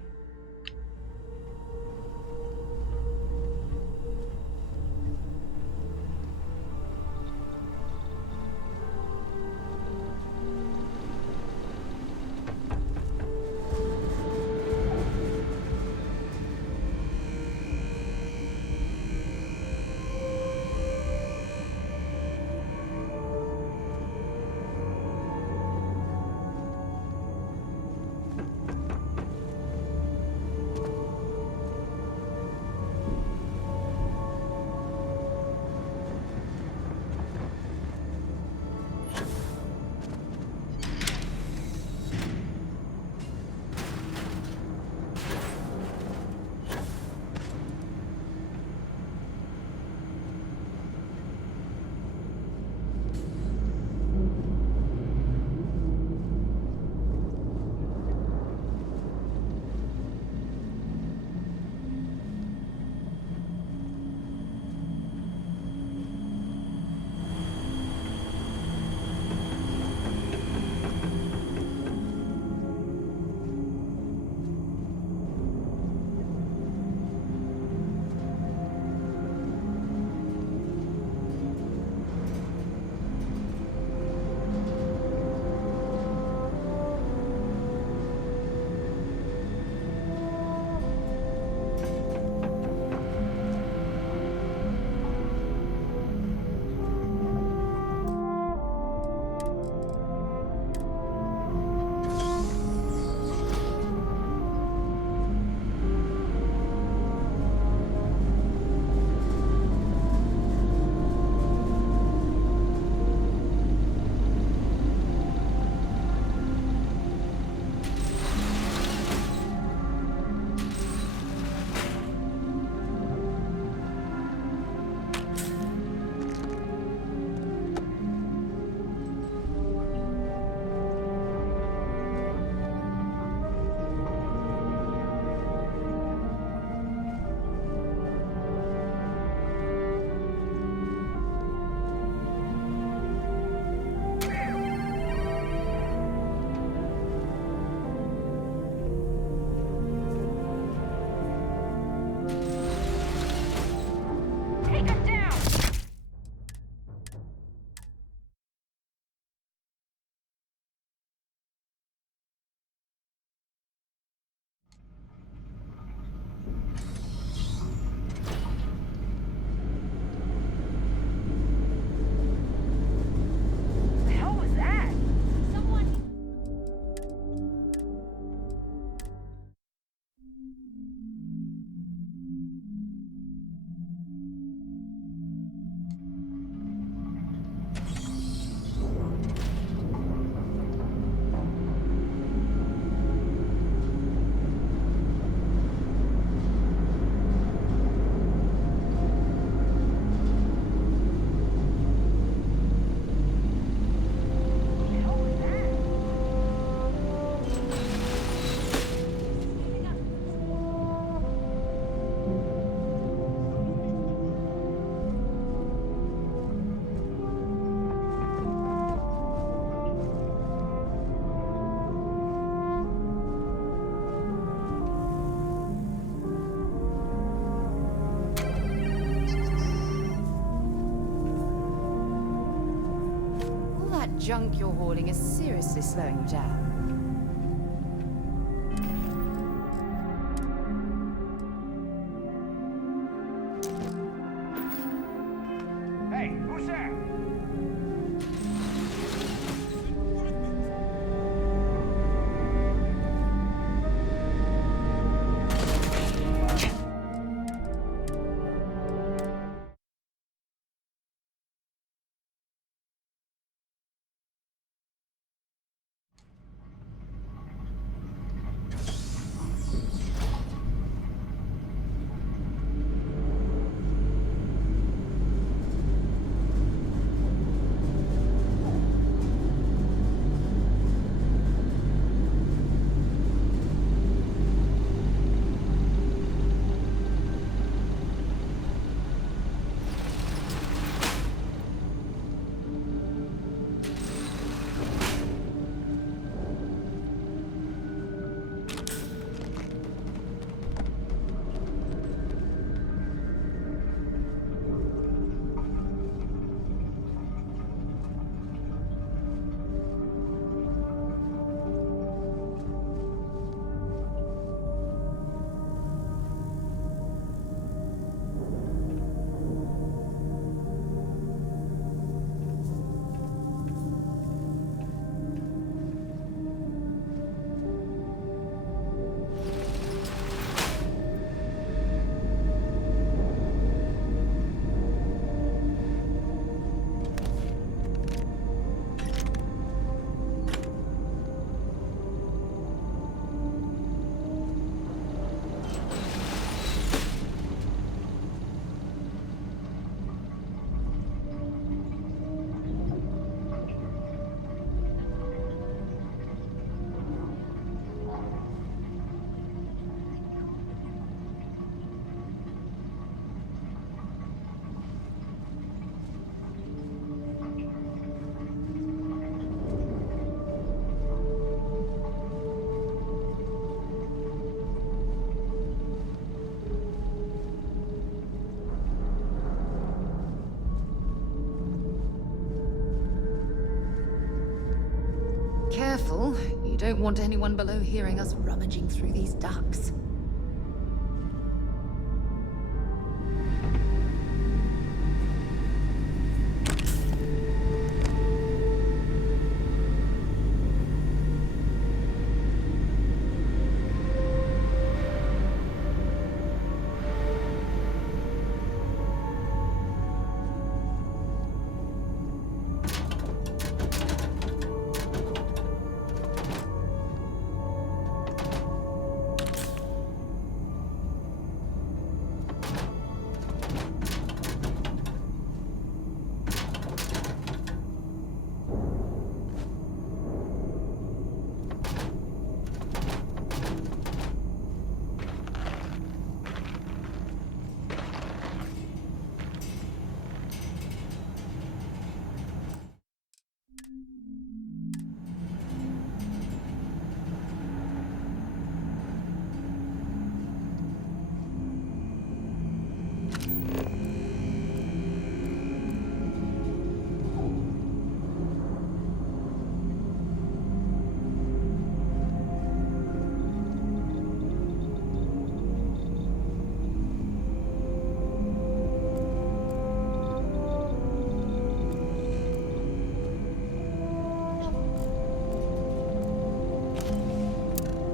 junk you're hauling is seriously slowing you down. Hey, who's that? Careful, you don't want anyone below hearing us rummaging through these ducts.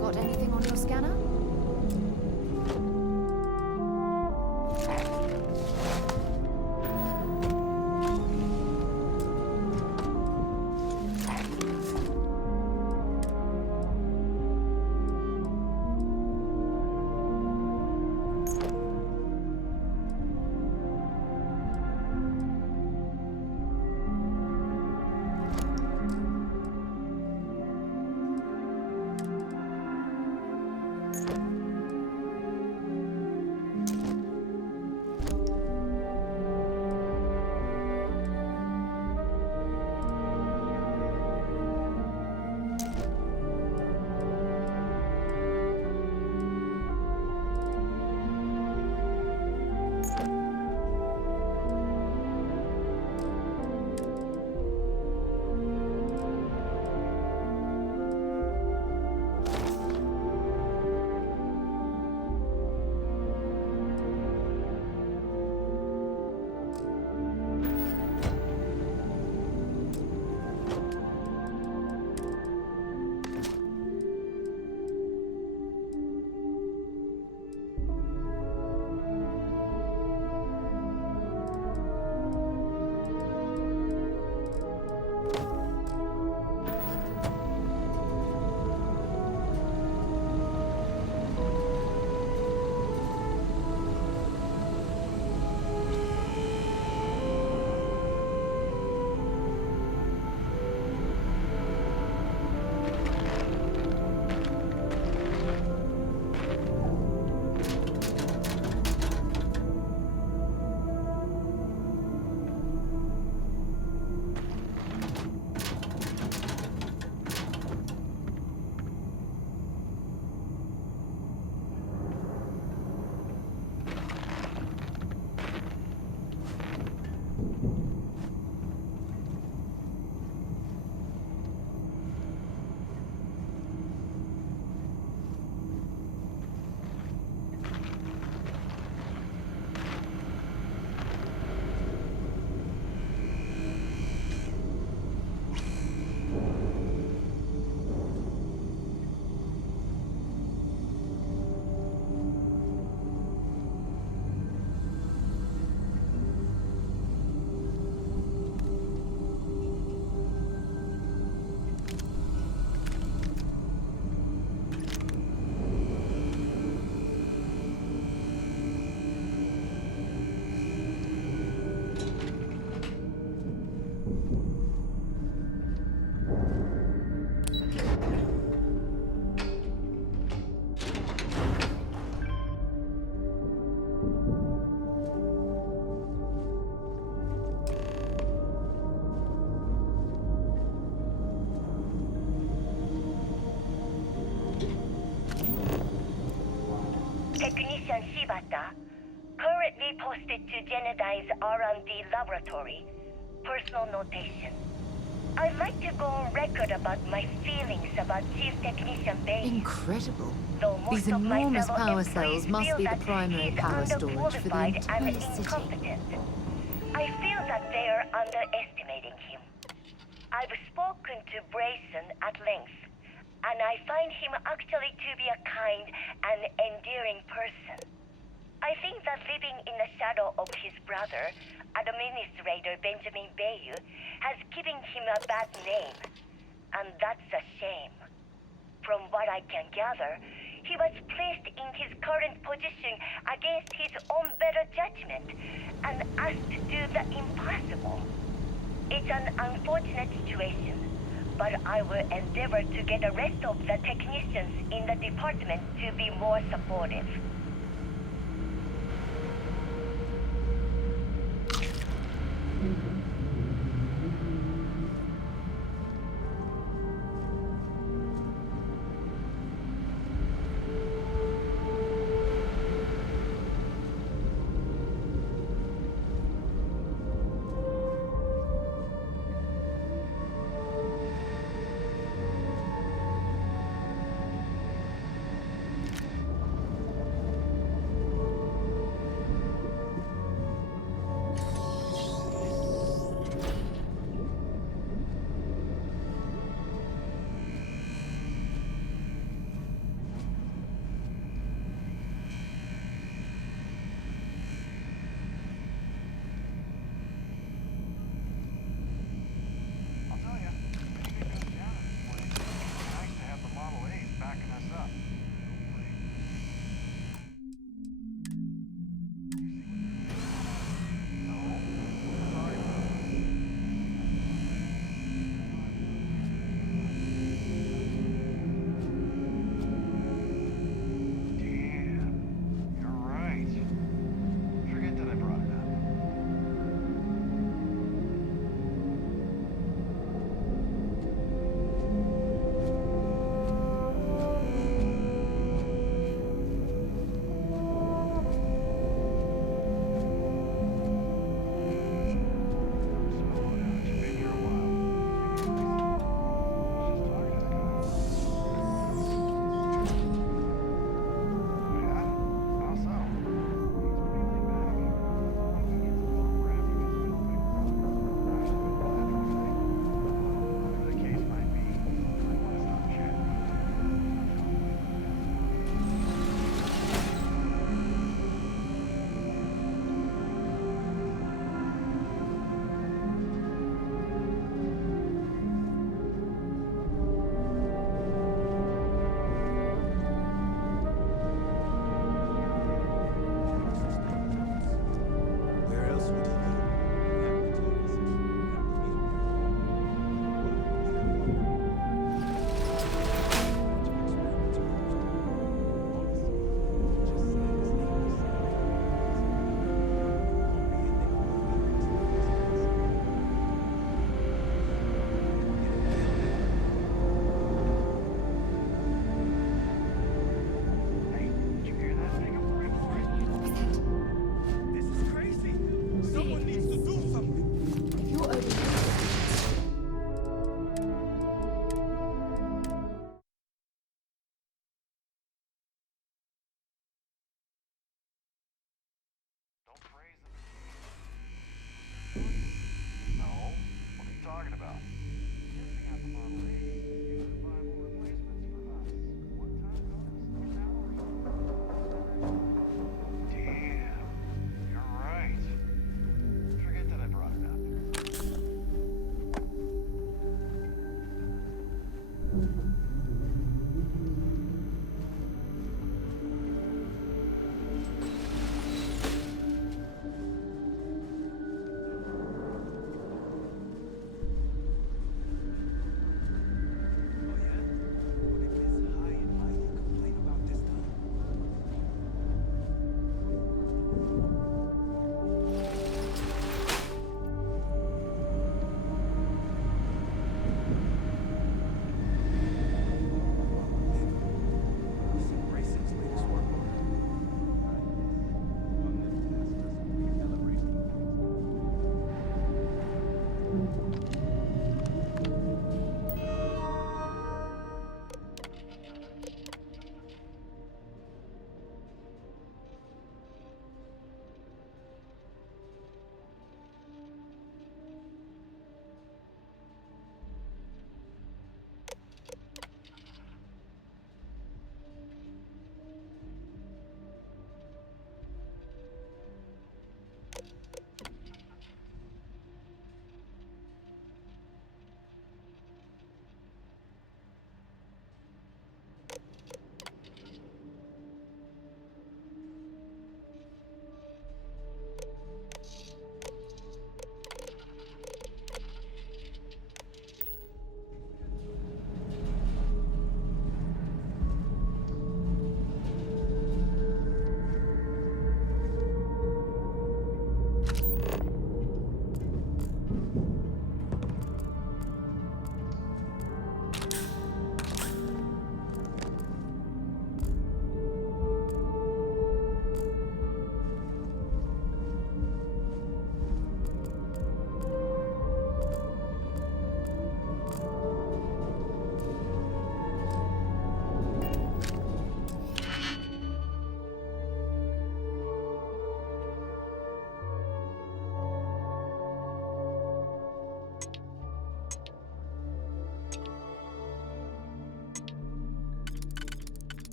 Got anything on your scanner? Technician Shibata, currently posted to Generdyne's R&D laboratory. Personal notation. I'd like to go on record about my feelings about Chief Technician Bay. Incredible. Though most These of my enormous fellow power employees cells must feel be the that primary he's power storage for the underqualified entire and city. incompetent. I feel that they are underestimating him. I've spoken to Brayson at length, and I find him actually to be a kind and endearing person. I think that living in the shadow of his brother, Administrator Benjamin Bayou, has given him a bad name, and that's a shame. From what I can gather, he was placed in his current position against his own better judgment and asked to do the impossible. It's an unfortunate situation, but I will endeavor to get the rest of the technicians in the department to be more supportive.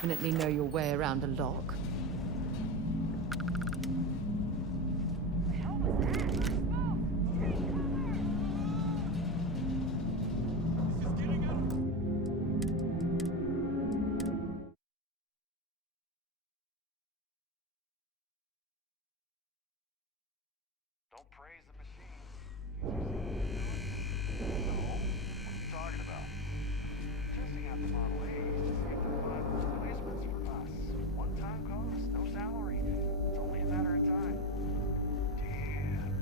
Definitely know your way around a lock. Don't praise the machine. No, what are you talking about? Testing out the Model A's just to get them to find replacements for us. One-time cost, no salary. It's only a matter of time. Damn,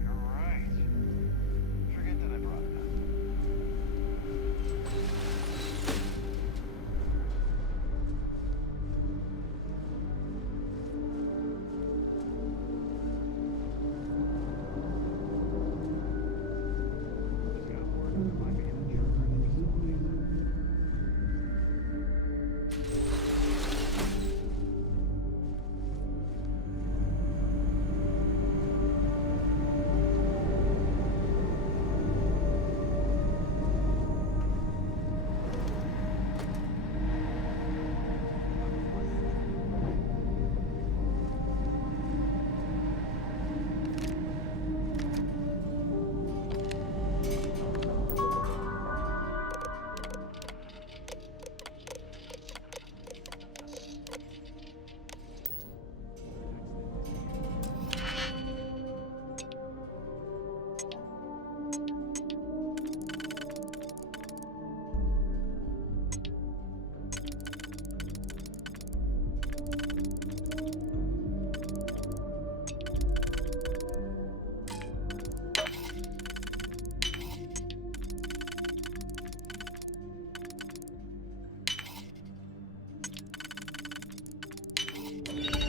you're right. Forget that I brought it up.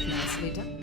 Nicely done.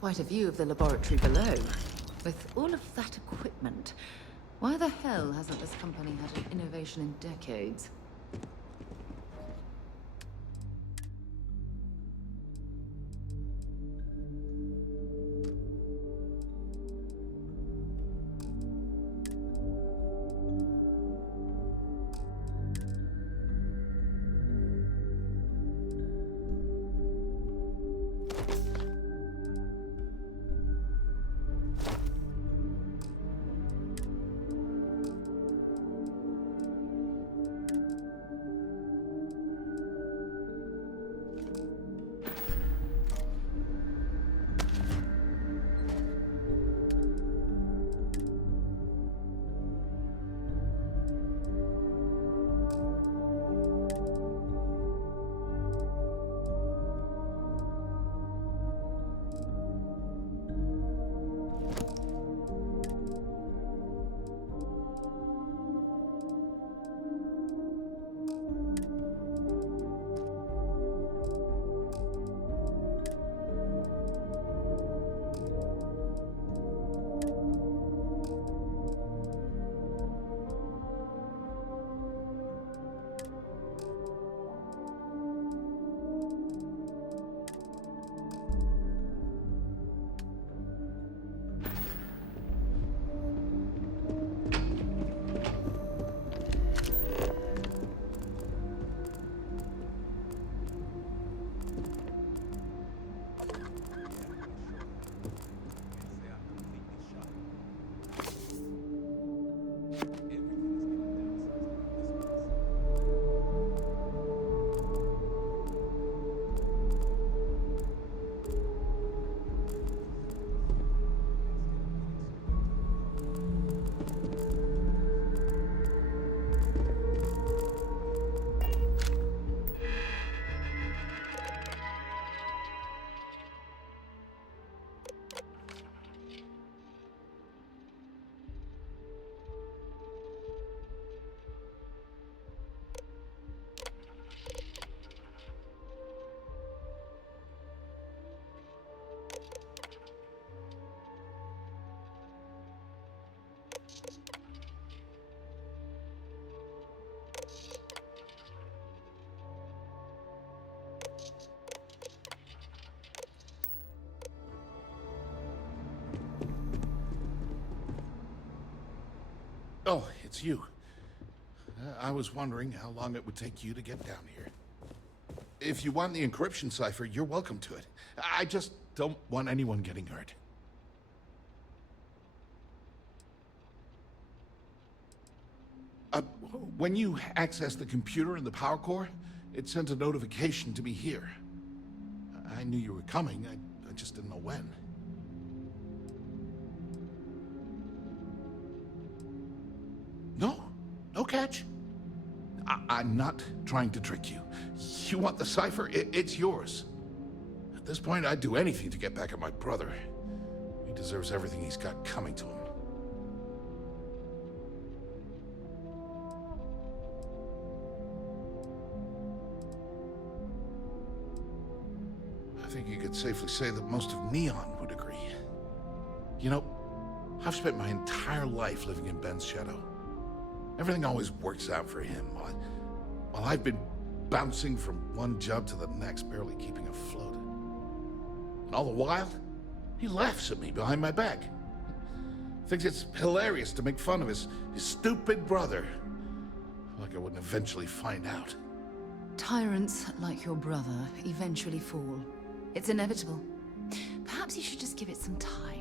Quite a view of the laboratory below. With all of that equipment, why the hell hasn't this company had an innovation in decades? it's you. I was wondering how long it would take you to get down here. If you want the encryption cipher, you're welcome to it. I just don't want anyone getting hurt. When you access the computer in the power core, it sent a notification to me here. I knew you were coming, I just didn't know when. No catch. I'm not trying to trick you. You want the cipher? It's yours. At this point, I'd do anything to get back at my brother. He deserves everything he's got coming to him. I think you could safely say that most of Neon would agree. You know, I've spent my entire life living in Ben's shadow. Everything always works out for him, while I've been bouncing from one job to the next, barely keeping afloat. And all the while, he laughs at me behind my back. Thinks it's hilarious to make fun of his stupid brother. Like I wouldn't eventually find out. Tyrants like your brother eventually fall. It's inevitable. Perhaps you should just give it some time.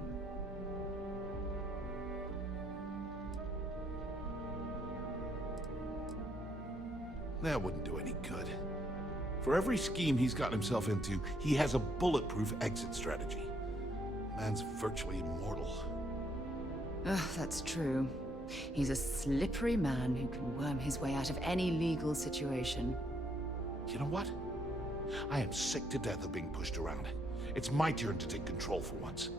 That wouldn't do any good. For every scheme he's gotten himself into, he has a bulletproof exit strategy. Man's virtually immortal. Ugh, that's true. He's a slippery man who can worm his way out of any legal situation. You know what? I am sick to death of being pushed around. It's my turn to take control for once.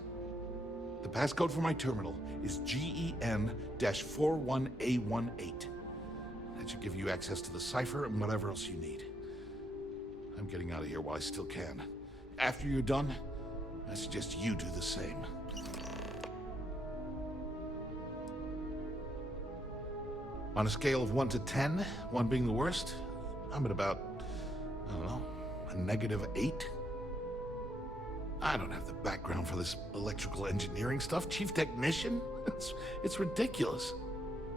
The passcode for my terminal is GEN-41A18. That should give you access to the cipher and whatever else you need. I'm getting out of here while I still can. After you're done, I suggest you do the same. On a scale of 1 to 10, 1 being the worst, I'm at about, I don't know, a -8. I don't have the background for this electrical engineering stuff. Chief technician? It's ridiculous.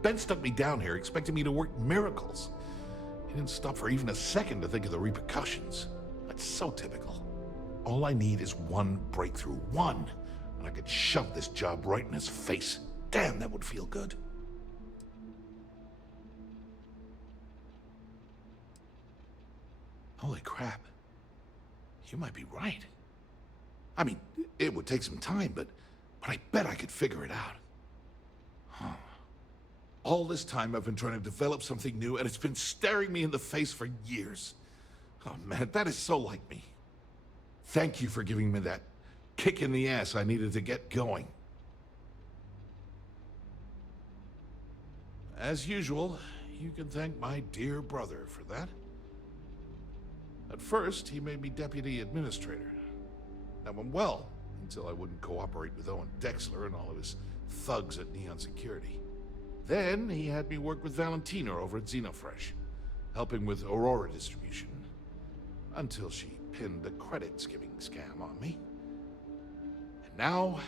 Ben stuck me down here expecting me to work miracles. He didn't stop for even a second to think of the repercussions. That's so typical. All I need is one breakthrough. One. And I could shove this job right in his face. Damn, that would feel good. Holy crap. You might be right. I mean, it would take some time, but I bet I could figure it out. Huh. All this time I've been trying to develop something new, and it's been staring me in the face for years. Oh man, that is so like me. Thank you for giving me that kick in the ass I needed to get going. As usual, you can thank my dear brother for that. At first, he made me deputy administrator. That went well, until I wouldn't cooperate with Owen Dexler and all of his thugs at Neon Security. Then he had me work with Valentina over at Xenofresh, helping with Aurora distribution, until she pinned the credit-skimming scam on me. And now,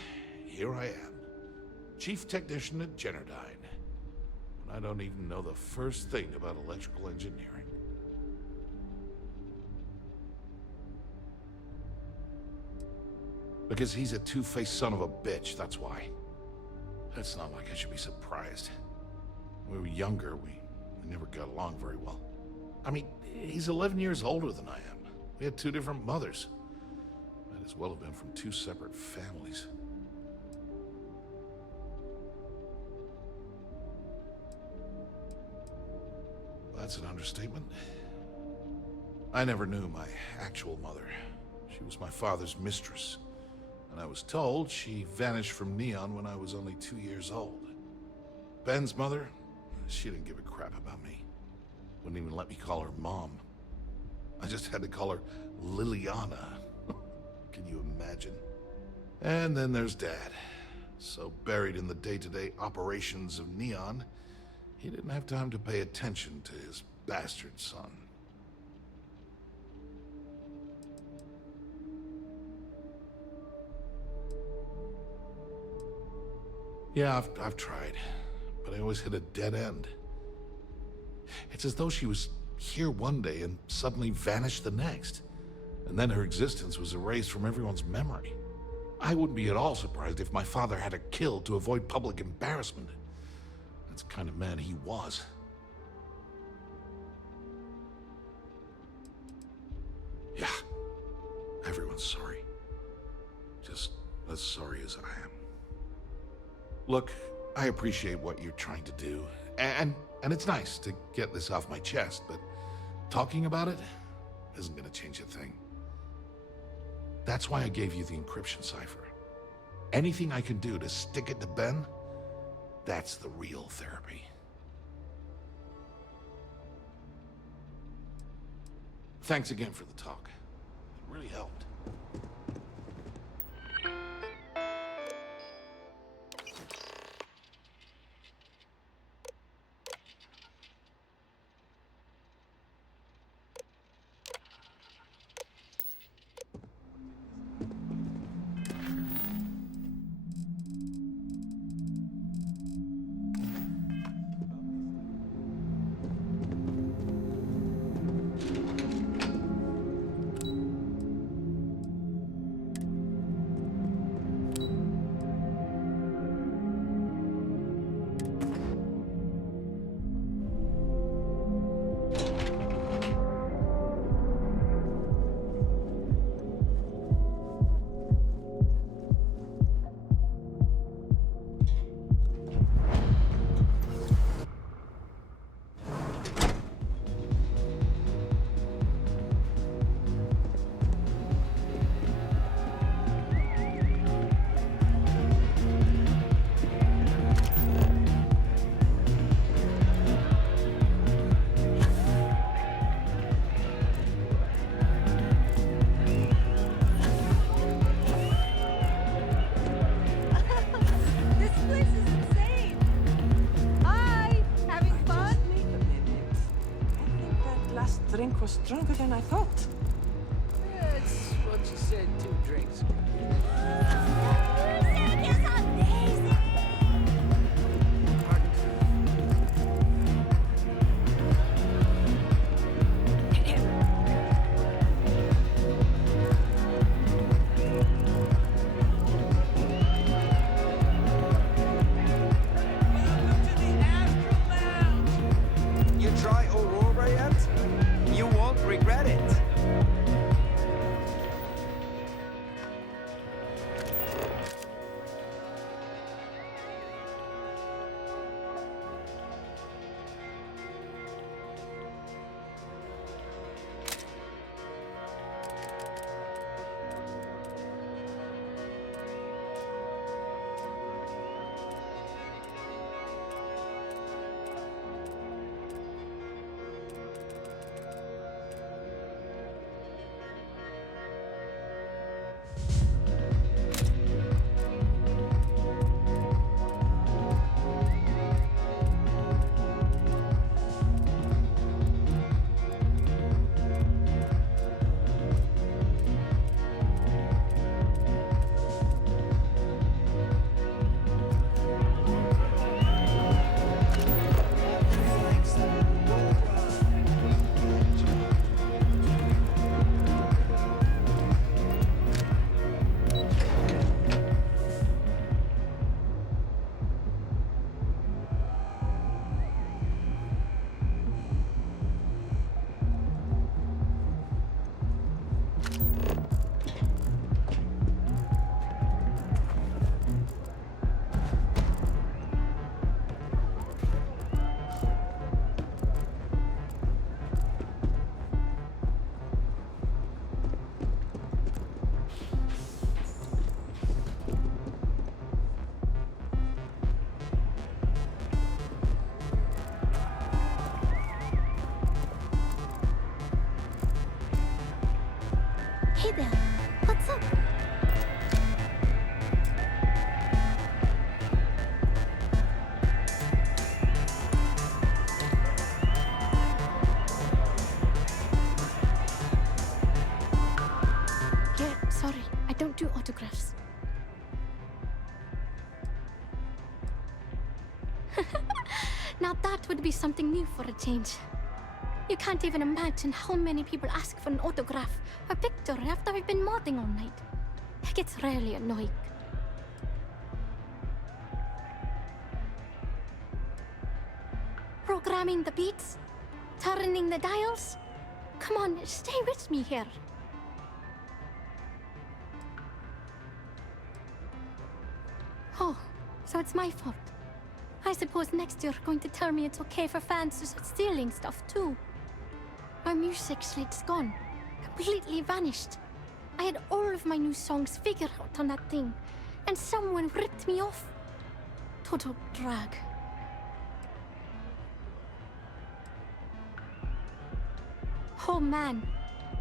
here I am, chief technician at Generdyne, and I don't even know the first thing about electrical engineering. Because he's a two-faced son of a bitch, that's why. It's not like I should be surprised. When we were younger, we never got along very well. I mean, he's 11 years older than I am. We had 2 different mothers. Might as well have been from 2 separate families. That's an understatement. I never knew my actual mother. She was my father's mistress. And I was told she vanished from Neon when I was only 2 years old. Ben's mother, she didn't give a crap about me. Wouldn't even let me call her Mom. I just had to call her Liliana. Can you imagine? And then there's Dad. So buried in the day-to-day operations of Neon, he didn't have time to pay attention to his bastard son. Yeah, I've tried, but they always hit a dead end. It's as though she was here one day and suddenly vanished the next. And then her existence was erased from everyone's memory. I wouldn't be at all surprised if my father had her killed to avoid public embarrassment. That's the kind of man he was. Yeah, everyone's sorry. Just as sorry as I am. Look, I appreciate what you're trying to do, and it's nice to get this off my chest, but talking about it isn't gonna change a thing. That's why I gave you the encryption cipher. Anything I can do to stick it to Ben, that's the real therapy. Thanks again for the talk. It really helped. Drink was stronger than I thought. It's what you said, 2 drinks. You try Aurora yet? You won't regret it. Hey there, what's up? Yeah, sorry, I don't do autographs. something new for a change. You can't even imagine how many people ask for an autograph or picture after I've been modding all night. It gets really annoying. Programming the beats? Turning the dials? Come on, stay with me here. Oh, so it's my fault. I suppose next you're going to tell me it's okay for fans to start stealing stuff too. My music slate's gone. Completely vanished. I had all of my new songs figured out on that thing, and someone ripped me off. Total drag. Oh man.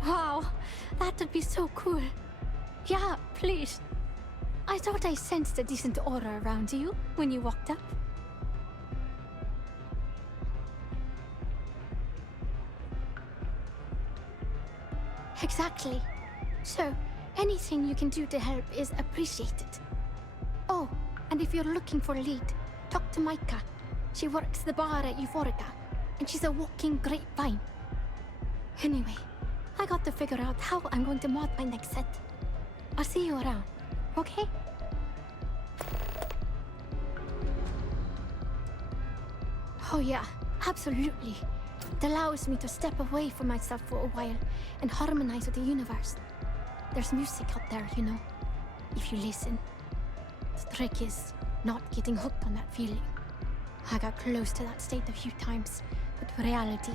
Wow, that would be so cool. Yeah, please. I thought I sensed a decent aura around you when you walked up. Exactly. So, anything you can do to help is appreciated. Oh, and if you're looking for a lead, talk to Micah. She works the bar at Euphorica, and she's a walking grapevine. Anyway, I got to figure out how I'm going to mod my next set. I'll see you around, okay? Oh yeah, absolutely. It allows me to step away from myself for a while and harmonize with the universe. There's music out there, you know, if you listen. The trick is not getting hooked on that feeling. I got close to that state a few times, but reality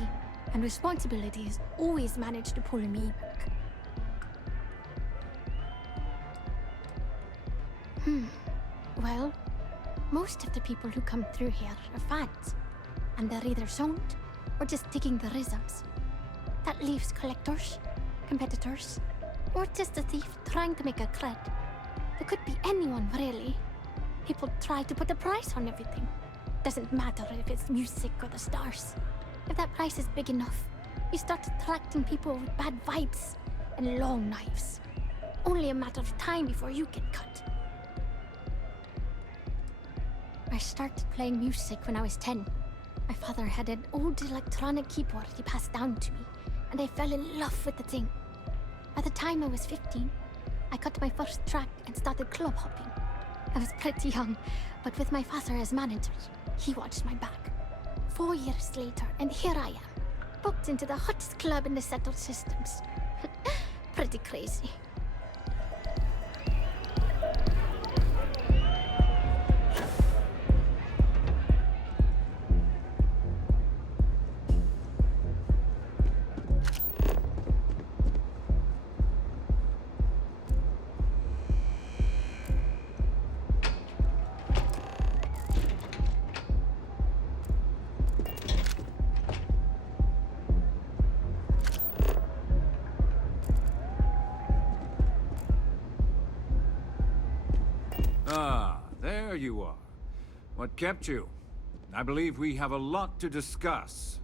and responsibilities always manage to pull me back. Well, most of the people who come through here are fans, and they're either zoned or just digging the rhythms. That leaves collectors, competitors, or just a thief trying to make a cred. It could be anyone, really. People try to put a price on everything. Doesn't matter if it's music or the stars. If that price is big enough, you start attracting people with bad vibes and long knives. Only a matter of time before you get cut. I started playing music when I was 10. My father had an old electronic keyboard he passed down to me, and I fell in love with the thing. By the time I was 15, I got my first track and started club hopping. I was pretty young, but with my father as manager, he watched my back. 4 years later, and here I am, booked into the hottest club in the settled systems. Pretty crazy. Ah, there you are. What kept you? I believe we have a lot to discuss.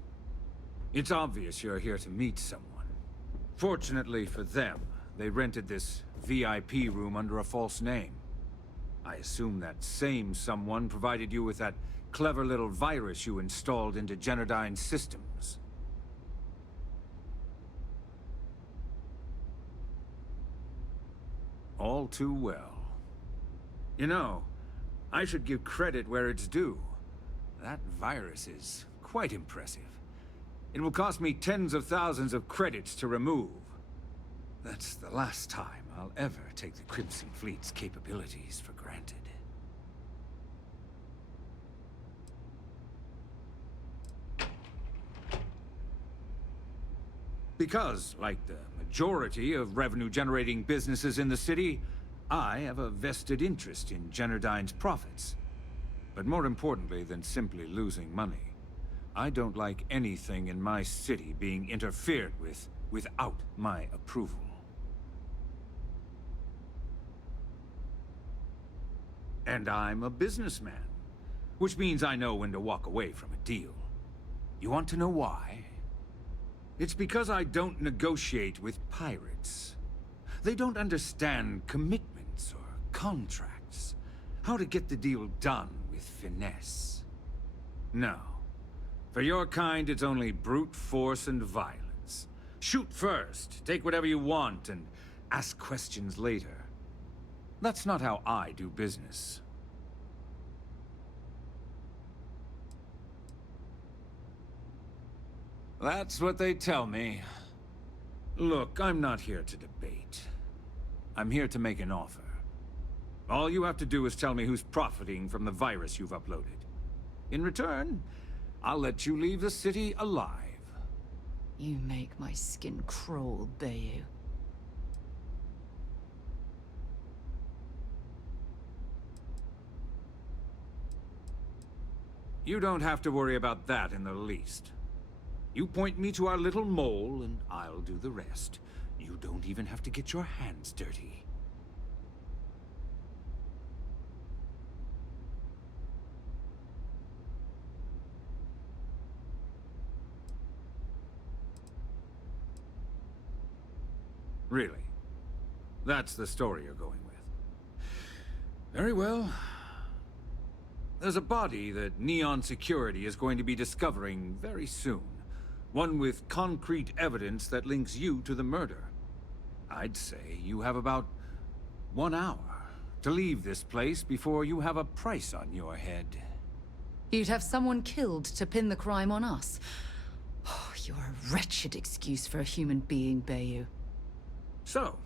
It's obvious you're here to meet someone. Fortunately for them, they rented this VIP room under a false name. I assume that same someone provided you with that clever little virus you installed into Generdyne's systems. All too well. You know, I should give credit where it's due. That virus is quite impressive. It will cost me tens of thousands of credits to remove. That's the last time I'll ever take the Crimson Fleet's capabilities for granted. Because, like the majority of revenue-generating businesses in the city, I have a vested interest in Generdyne's profits. But more importantly than simply losing money, I don't like anything in my city being interfered with without my approval. And I'm a businessman, which means I know when to walk away from a deal. You want to know why? It's because I don't negotiate with pirates. They don't understand commitments or contracts. How to get the deal done with finesse. No. For your kind, it's only brute force and violence. Shoot first, take whatever you want, and ask questions later. That's not how I do business. That's what they tell me. Look, I'm not here to debate. I'm here to make an offer. All you have to do is tell me who's profiting from the virus you've uploaded. In return, I'll let you leave the city alive. You make my skin crawl, Bayou. You don't have to worry about that in the least. You point me to our little mole, and I'll do the rest. You don't even have to get your hands dirty. Really? That's the story you're going with. Very well. There's a body that Neon Security is going to be discovering very soon. One with concrete evidence that links you to the murder. I'd say you have about 1 hour to leave this place before you have a price on your head. You'd have someone killed to pin the crime on us. Oh, you're a wretched excuse for a human being, Bayou. So,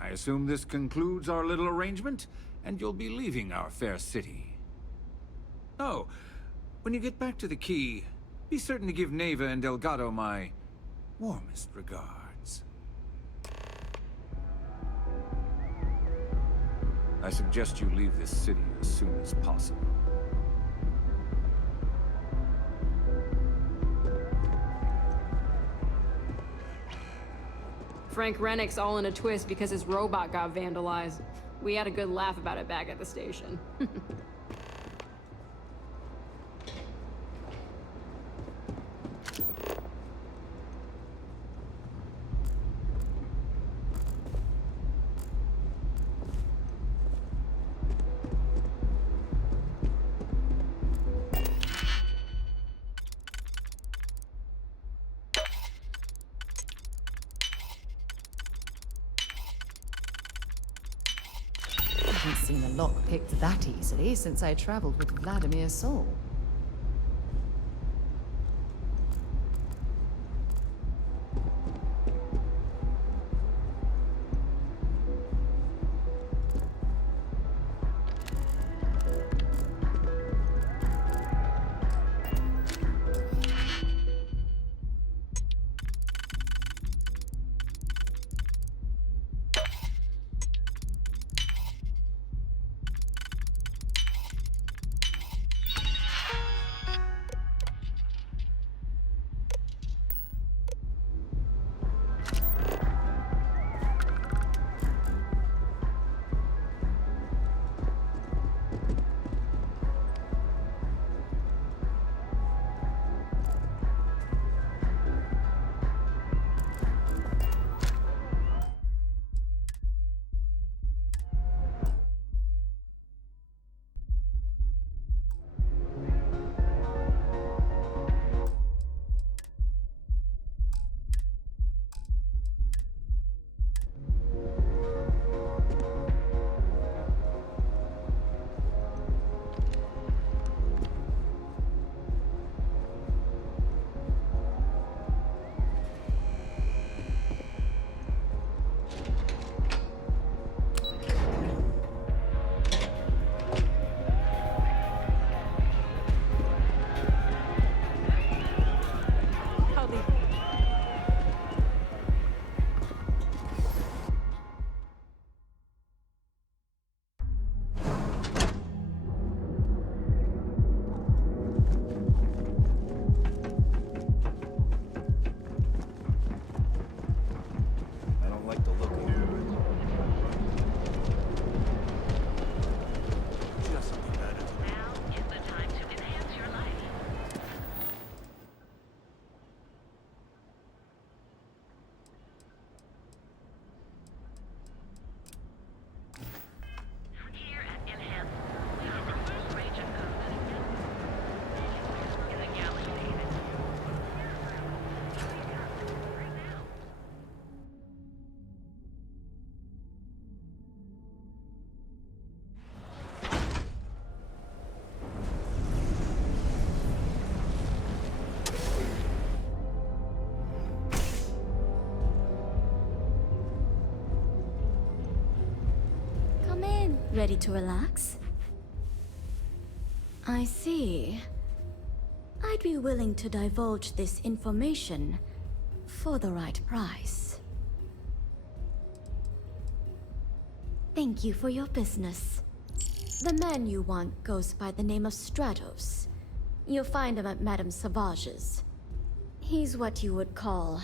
I assume this concludes our little arrangement, and you'll be leaving our fair city. Oh, when you get back to the Key, be certain to give Neva and Delgado my warmest regards. I suggest you leave this city as soon as possible. Frank Rennick's all in a twist because his robot got vandalized. We had a good laugh about it back at the station. I haven't seen a lock picked that easily since I traveled with Vladimir Sol. Ready to relax? I see. I'd be willing to divulge this information for the right price. Thank you for your business. The man you want goes by the name of Stratos. You'll find him at Madame Savage's. He's what you would call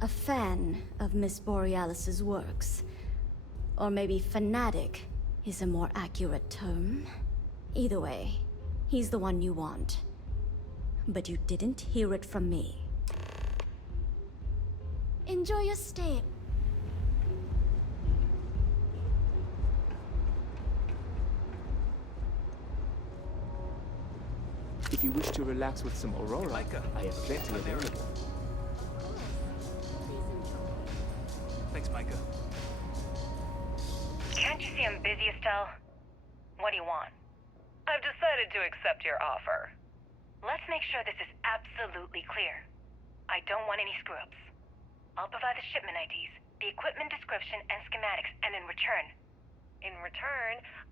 a fan of Miss Borealis's works. Or maybe fanatic is a more accurate term. Either way, he's the one you want. But you didn't hear it from me. Enjoy your stay. If you wish to relax with some Aurora, I have plenty available. Thanks, Micah. Can't you see I'm busy, Estelle? What do you want? I've decided to accept your offer. Let's make sure this is absolutely clear. I don't want any screw-ups. I'll provide the shipment IDs, the equipment description, and schematics, and in return,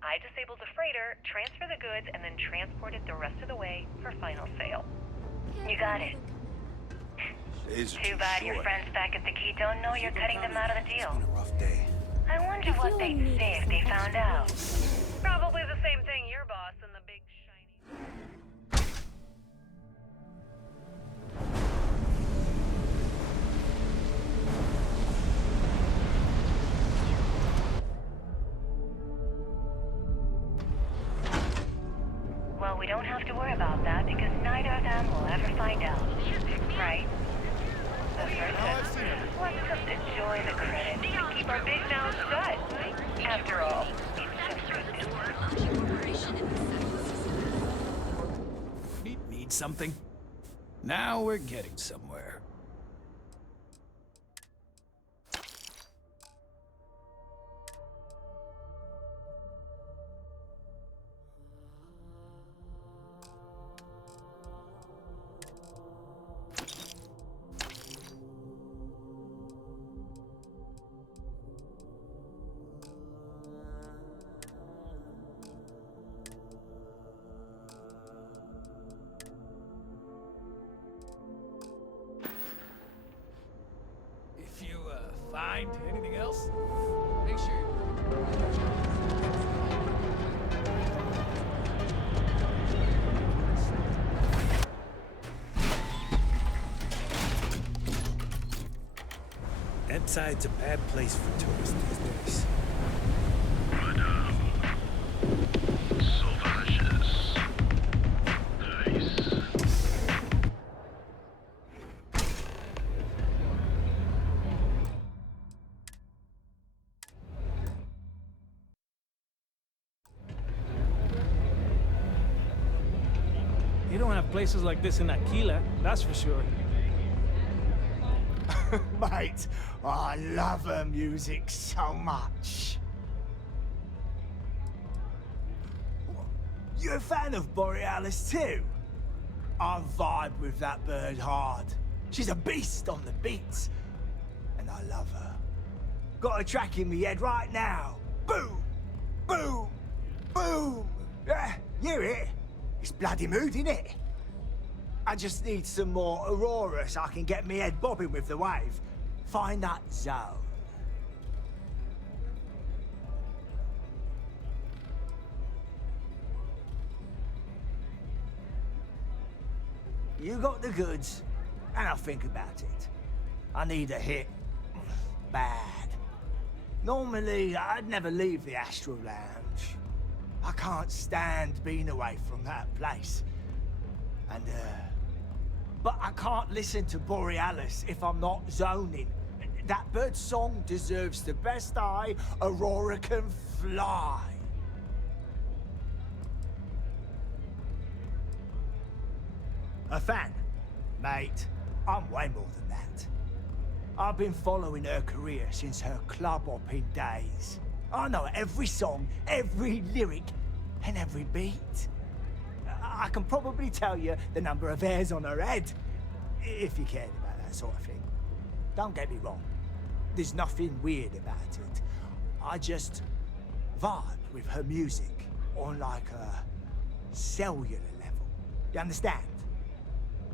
I disable the freighter, transfer the goods, and then transport it the rest of the way for final sale. You got it. Too bad your friends back at the Key don't know you're cutting them out of the deal. It's been a rough day. I wonder what they'd say if they found out. Probably the same thing your boss and the big shiny... Well, we don't have to worry about that because neither of them will ever find out. Right? That's right. Let's just enjoy the credit and keep our big mouths shut. After all, it's just good business. Need something? Now we're getting somewhere. If you find anything else, make sure Epside's a bad place for tourists these days. You don't have places like this in Aquila, that's for sure. Mate, I love her music so much. You a fan of Borealis too? I vibe with that bird hard. She's a beast on the beats, and I love her. Got a track in me head right now. Boom! Boom! Boom! Yeah, hear it? It's bloody mood, innit? I just need some more Aurora so I can get me head bobbing with the wave. Find that zone. You got the goods, and I'll think about it. I need a hit. Bad. Normally, I'd never leave the Astral Lounge. I can't stand being away from that place. And, but I can't listen to Borealis if I'm not zoning. That bird's song deserves the best eye Aurora can fly. A fan? Mate, I'm way more than that. I've been following her career since her club hopping days. I know every song, every lyric, and every beat. I can probably tell you the number of hairs on her head, if you cared about that sort of thing. Don't get me wrong. There's nothing weird about it. I just vibe with her music on like a cellular level. You understand?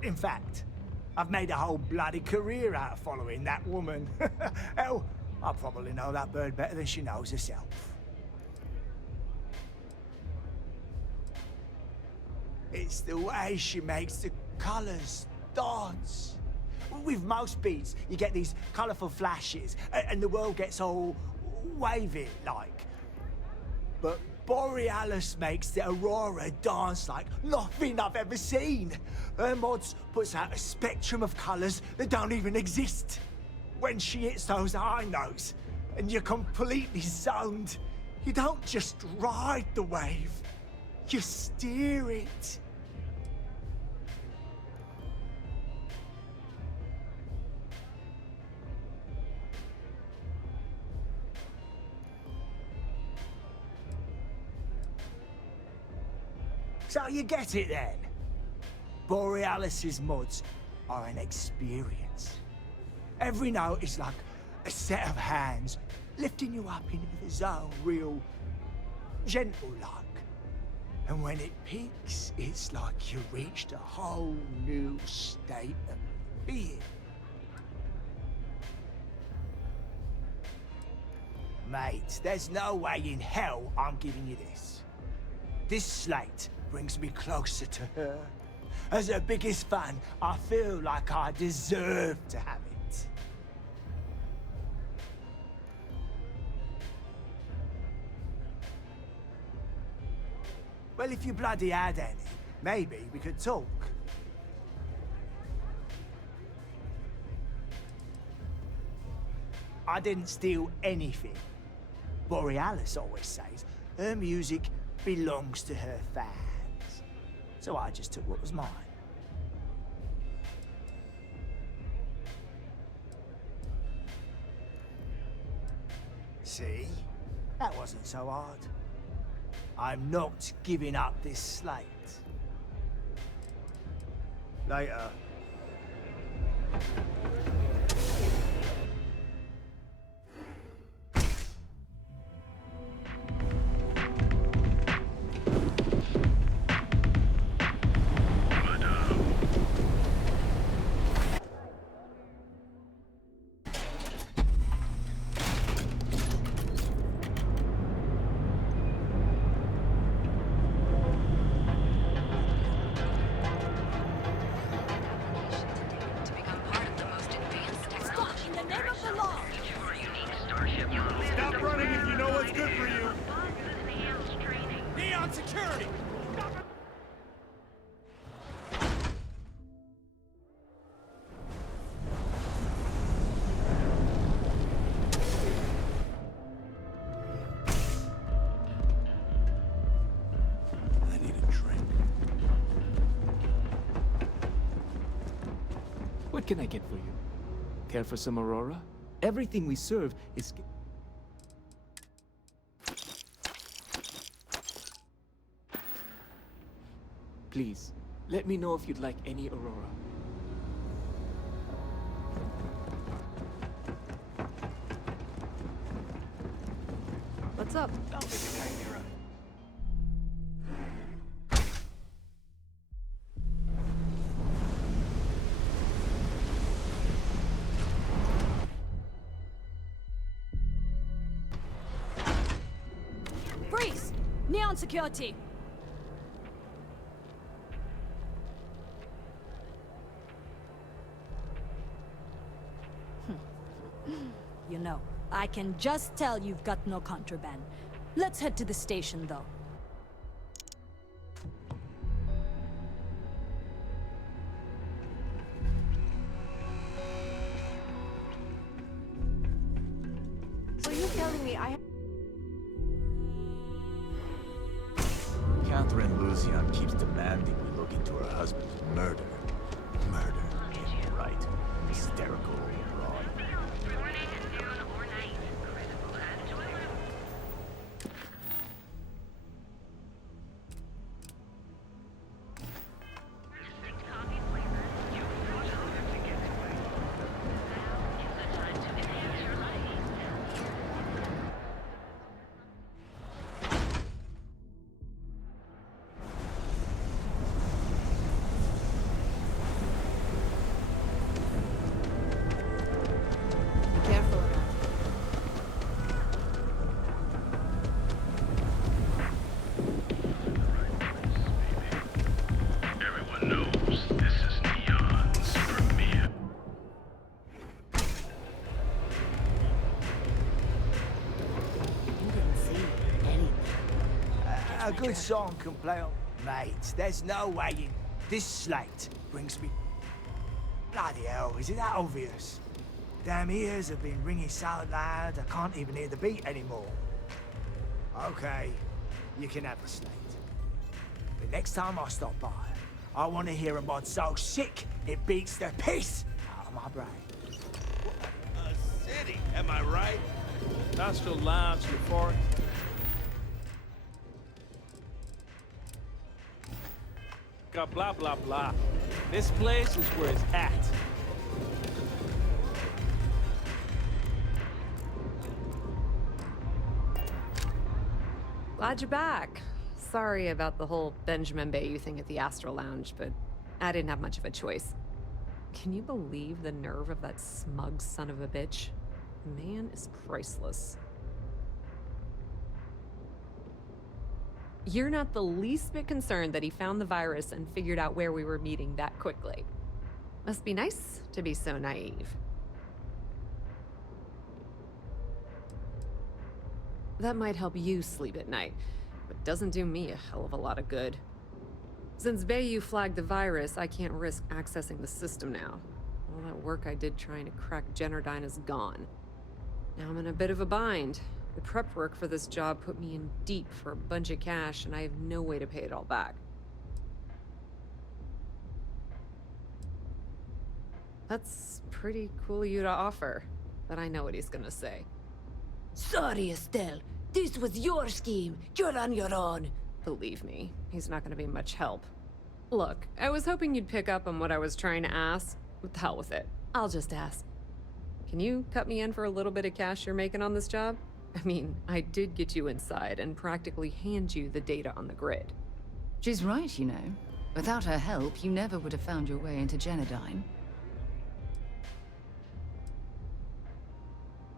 In fact, I've made a whole bloody career out of following that woman. Hell, I probably know that bird better than she knows herself. It's the way she makes the colours dance. With most beats, you get these colourful flashes, and the world gets all wavy like. But Borealis makes the aurora dance like nothing I've ever seen. Her mods puts out a spectrum of colours that don't even exist. When she hits those high notes, and you're completely zoned, you don't just ride the wave, you steer it. So you get it then? Borealis's mods are an experience. Every note is like a set of hands lifting you up into the zone real gentle-like. And when it peaks, it's like you reached a whole new state of being. Mate, there's no way in hell I'm giving you this. This slate brings me closer to her. As her biggest fan, I feel like I deserve to have it. Well, if you bloody had any, maybe we could talk. I didn't steal anything. Borealis always says her music belongs to her fans. So I just took what was mine. See? That wasn't so hard. I'm not giving up this slate. Later. Stop running if you know what's good for you. Neon security. I need a drink. What can I get for you? Care for some Aurora? Everything we serve is... Please, let me know if you'd like any Aurora. What's up? Freeze! Neon security! You know, I can just tell you've got no contraband. Let's head to the station, though. So you're telling me I... Catherine Lucian keeps demanding we look into her husband's murder. Murder. Yeah, right. Hysterical broad. A good song can play on... Mate, there's no way in... This slate brings me... Bloody hell, is it that obvious? Damn ears have been ringing so loud I can't even hear the beat anymore. Okay, you can have the slate. But next time I stop by, I want to hear a mod so sick it beats the piss out of my brain. A city, am I right? Astral Lounge, euphoric. Got blah blah blah. This place is where it's at. Glad you're back. Sorry about the whole Benjamin Bayou thing at the Astral Lounge, but I didn't have much of a choice. Can you believe the nerve of that smug son of a bitch? The man is priceless. You're not the least bit concerned that he found the virus and figured out where we were meeting that quickly. Must be nice to be so naive. That might help you sleep at night, but doesn't do me a hell of a lot of good. Since Bayou flagged the virus, I can't risk accessing the system now. All that work I did trying to crack Generdyne is gone. Now I'm in a bit of a bind. The prep work for this job put me in deep for a bunch of cash, and I have no way to pay it all back. That's pretty cool of you to offer, but I know what he's gonna say. Sorry, Estelle. This was your scheme. You're on your own. Believe me, he's not gonna be much help. Look, I was hoping you'd pick up on what I was trying to ask. What the hell with it? I'll just ask. Can you cut me in for a little bit of cash you're making on this job? I mean, I did get you inside and practically hand you the data on the grid. She's right, you know. Without her help, you never would have found your way into Generdyne.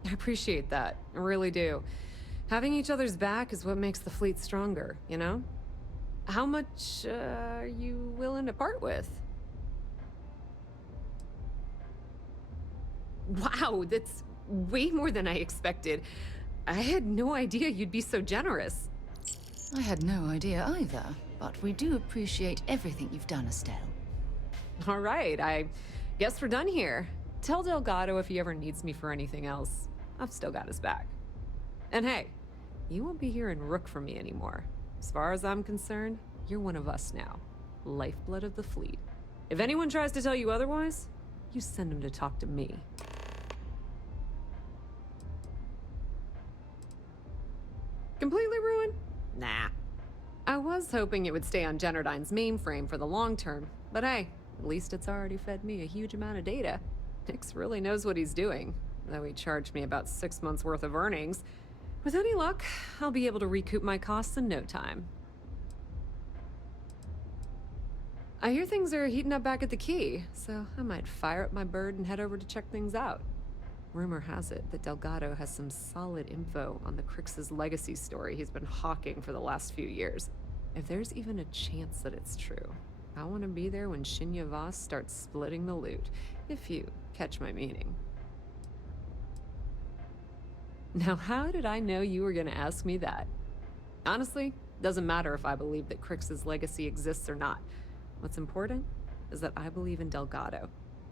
I appreciate that. I really do. Having each other's back is what makes the fleet stronger, you know? How much are you willing to part with? Wow, that's way more than I expected. I had no idea you'd be so generous. I had no idea either, but we do appreciate everything you've done, Estelle. All right, I guess we're done here. Tell Delgado if he ever needs me for anything else. I've still got his back. And hey, you won't be hearing Rook from me anymore. As far as I'm concerned, you're one of us now. Lifeblood of the fleet. If anyone tries to tell you otherwise, you send them to talk to me. Completely ruined? Nah. I was hoping it would stay on Generdyne's mainframe for the long term, but hey, at least it's already fed me a huge amount of data. Nix really knows what he's doing, though he charged me about 6 months worth of earnings. With any luck, I'll be able to recoup my costs in no time. I hear things are heating up back at the Key, so I might fire up my bird and head over to check things out. Rumor has it that Delgado has some solid info on the Crix's legacy story he's been hawking for the last few years. If there's even a chance that it's true, I want to be there when Shinya Voss starts splitting the loot, if you catch my meaning. Now, how did I know you were going to ask me that? Honestly, doesn't matter if I believe that Crix's legacy exists or not. What's important is that I believe in Delgado.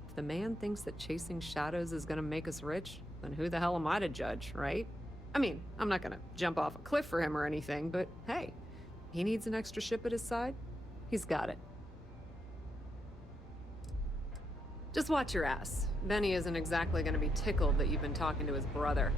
If the man thinks that chasing shadows is gonna make us rich, then who the hell am I to judge, right? I mean, I'm not gonna jump off a cliff for him or anything, but hey, he needs an extra ship at his side, he's got it. Just watch your ass. Benny isn't exactly gonna be tickled that you've been talking to his brother.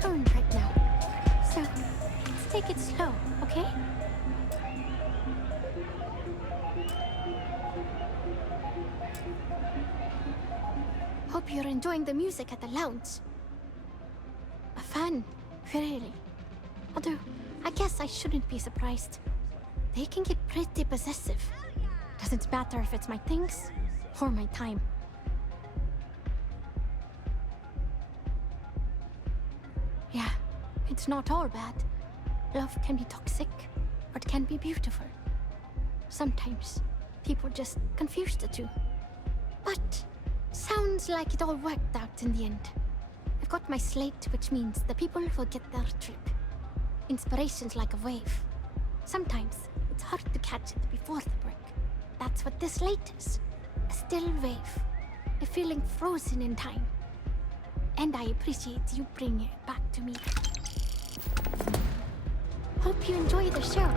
turn right now. So, let's take it slow, okay? Hope you're enjoying the music at the lounge. A fan, really. Although, I guess I shouldn't be surprised. They can get pretty possessive. Doesn't matter if it's my things or my time. Yeah, it's not all bad. Love can be toxic, but can be beautiful. Sometimes people just confuse the two. But sounds like it all worked out in the end. I've got my slate, which means the people will get their trip. Inspiration's like a wave. Sometimes it's hard to catch it before the break. That's what this slate is. A still wave. A feeling frozen in time. And I appreciate you bringing it back to me. Hope you enjoy the show.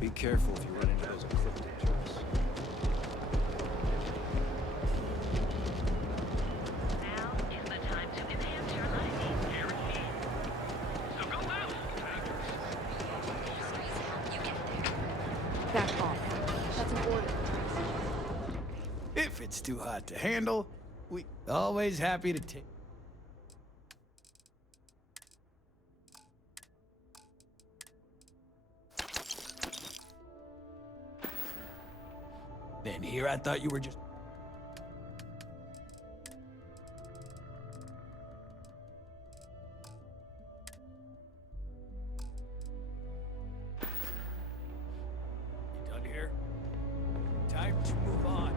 Be careful if you run into those ecliptic jokes. Now is the time to enhance your life. Guaranteed. So go out. You get there. Back off. That's an order. If it's too hot to handle, we always happy to take. Then here I thought you were just... You done here? Time to move on.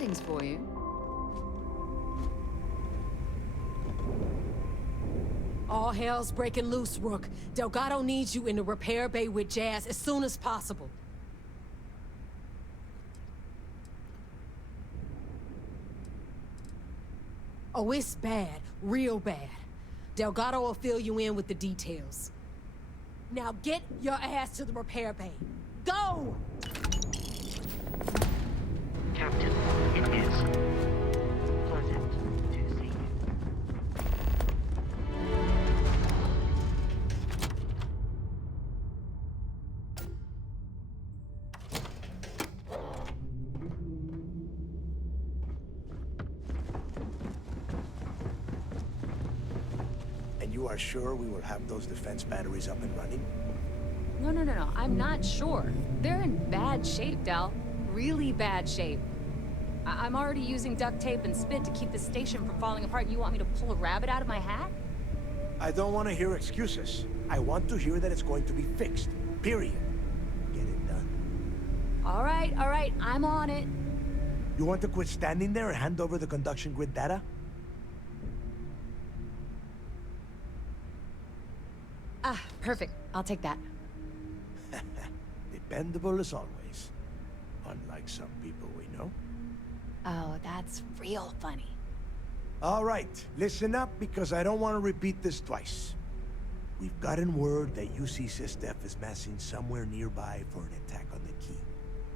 things for you. All hell's breaking loose, Rook. Delgado needs you in the repair bay with Jazz as soon as possible. Oh, it's bad. Real bad. Delgado will fill you in with the details. Now get your ass to the repair bay. Go! Captain, it is pleasant to see you. And you are sure we will have those defense batteries up and running? No. I'm not sure. They're in bad shape, Del. Really bad shape. I'm already using duct tape and spit to keep the station from falling apart. You want me to pull a rabbit out of my hat? I don't want to hear excuses. I want to hear that it's going to be fixed. Period. Get it done. All right. I'm on it. You want to quit standing there and hand over the conduction grid data? Ah, perfect. I'll take that. Dependable as always. Unlike some people we know. Oh, that's real funny. All right, listen up because I don't want to repeat this twice. We've gotten word that UC Systef is massing somewhere nearby for an attack on the key.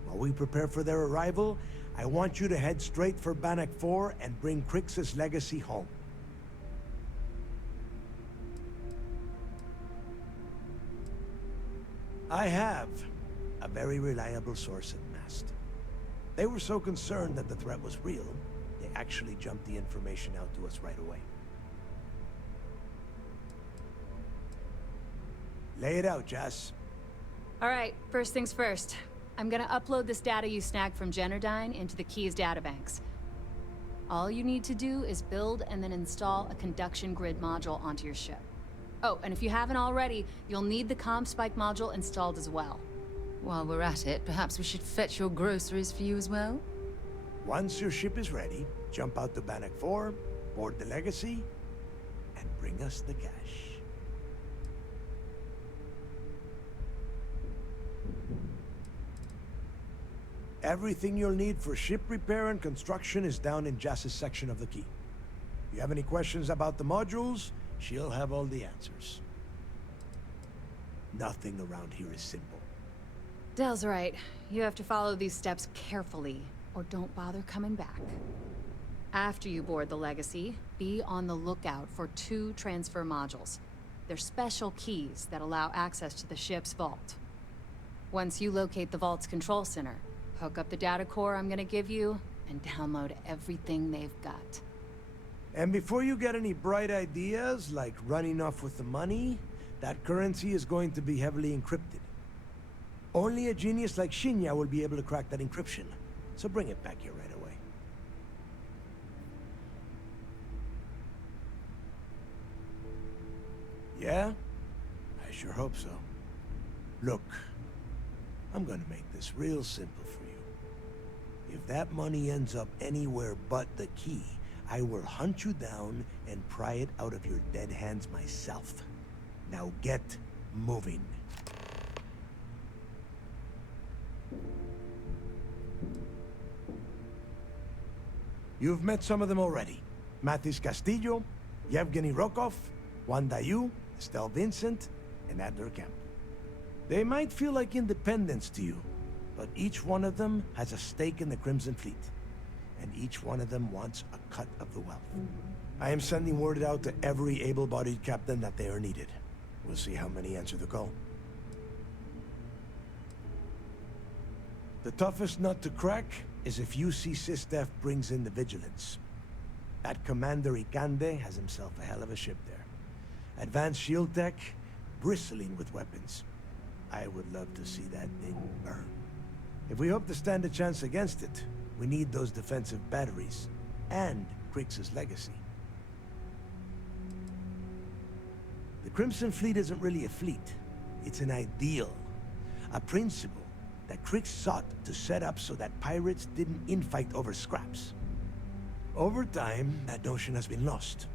While we prepare for their arrival, I want you to head straight for Bannock 4 and bring Crix's legacy home. I have a very reliable source at Mast. They were so concerned that the threat was real, they actually jumped the information out to us right away. Lay it out, Jazz. All right, first things first. I'm gonna upload this data you snagged from Generdyne into the Key's databanks. All you need to do is build and then install a conduction grid module onto your ship. Oh, and if you haven't already, you'll need the comm spike module installed as well. While we're at it, perhaps we should fetch your groceries for you as well? Once your ship is ready, jump out to Bannock 4, board the Legacy, and bring us the cash. Everything you'll need for ship repair and construction is down in Jazz's section of the Key. If you have any questions about the modules, she'll have all the answers. Nothing around here is simple. Del's right. You have to follow these steps carefully, or don't bother coming back. After you board the Legacy, be on the lookout for 2 transfer modules. They're special keys that allow access to the ship's vault. Once you locate the vault's control center, hook up the data core I'm gonna give you, and download everything they've got. And before you get any bright ideas, like running off with the money, that currency is going to be heavily encrypted. Only a genius like Shinya will be able to crack that encryption, so bring it back here right away. Yeah? I sure hope so. Look, I'm gonna make this real simple for you. If that money ends up anywhere but the Key, I will hunt you down and pry it out of your dead hands myself. Now get moving. You've met some of them already. Mathis Castillo, Yevgeny Rokov, Juan Dayu, Estelle Vincent, and Adler Kemp. They might feel like independents to you, but each one of them has a stake in the Crimson Fleet. And each one of them wants a cut of the wealth. I am sending word out to every able-bodied captain that they are needed. We'll see how many answer the call. The toughest nut to crack is if UC Systef brings in the Vigilance. That Commander Ikande has himself a hell of a ship there. Advanced shield tech, bristling with weapons. I would love to see that thing burn. If we hope to stand a chance against it, we need those defensive batteries, and Crix's legacy. The Crimson Fleet isn't really a fleet. It's an ideal, a principle, that Crick sought to set up so that pirates didn't infight over scraps. Over time, that notion has been lost.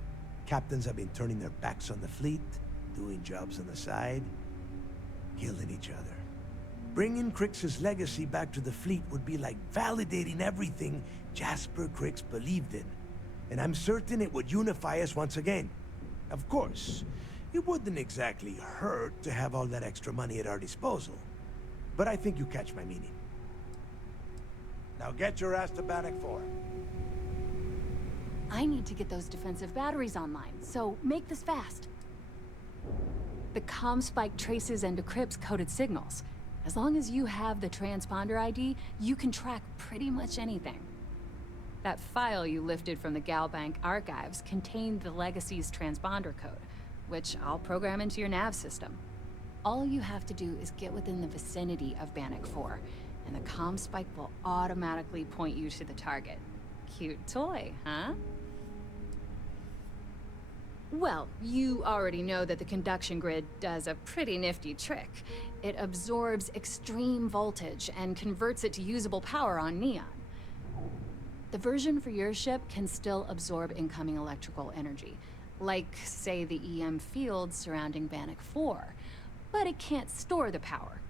Captains have been turning their backs on the fleet, doing jobs on the side, killing each other. Bringing Crick's legacy back to the fleet would be like validating everything Jasper Cricks believed in. And I'm certain it would unify us once again. Of course, it wouldn't exactly hurt to have all that extra money at our disposal. But I think you catch my meaning. Now get your ass to Bannock 4. I need to get those defensive batteries online, so make this fast. The comm spike traces and decrypts coded signals. As long as you have the transponder ID, you can track pretty much anything. That file you lifted from the Galbank archives contained the Legacy's transponder code, which I'll program into your nav system. All you have to do is get within the vicinity of Bannock 4, and the comm spike will automatically point you to the target. Cute toy, huh? Well, you already know that the conduction grid does a pretty nifty trick. It absorbs extreme voltage and converts it to usable power on Neon. The version for your ship can still absorb incoming electrical energy, like, say, the EM field surrounding Bannock 4, but it can't store the power.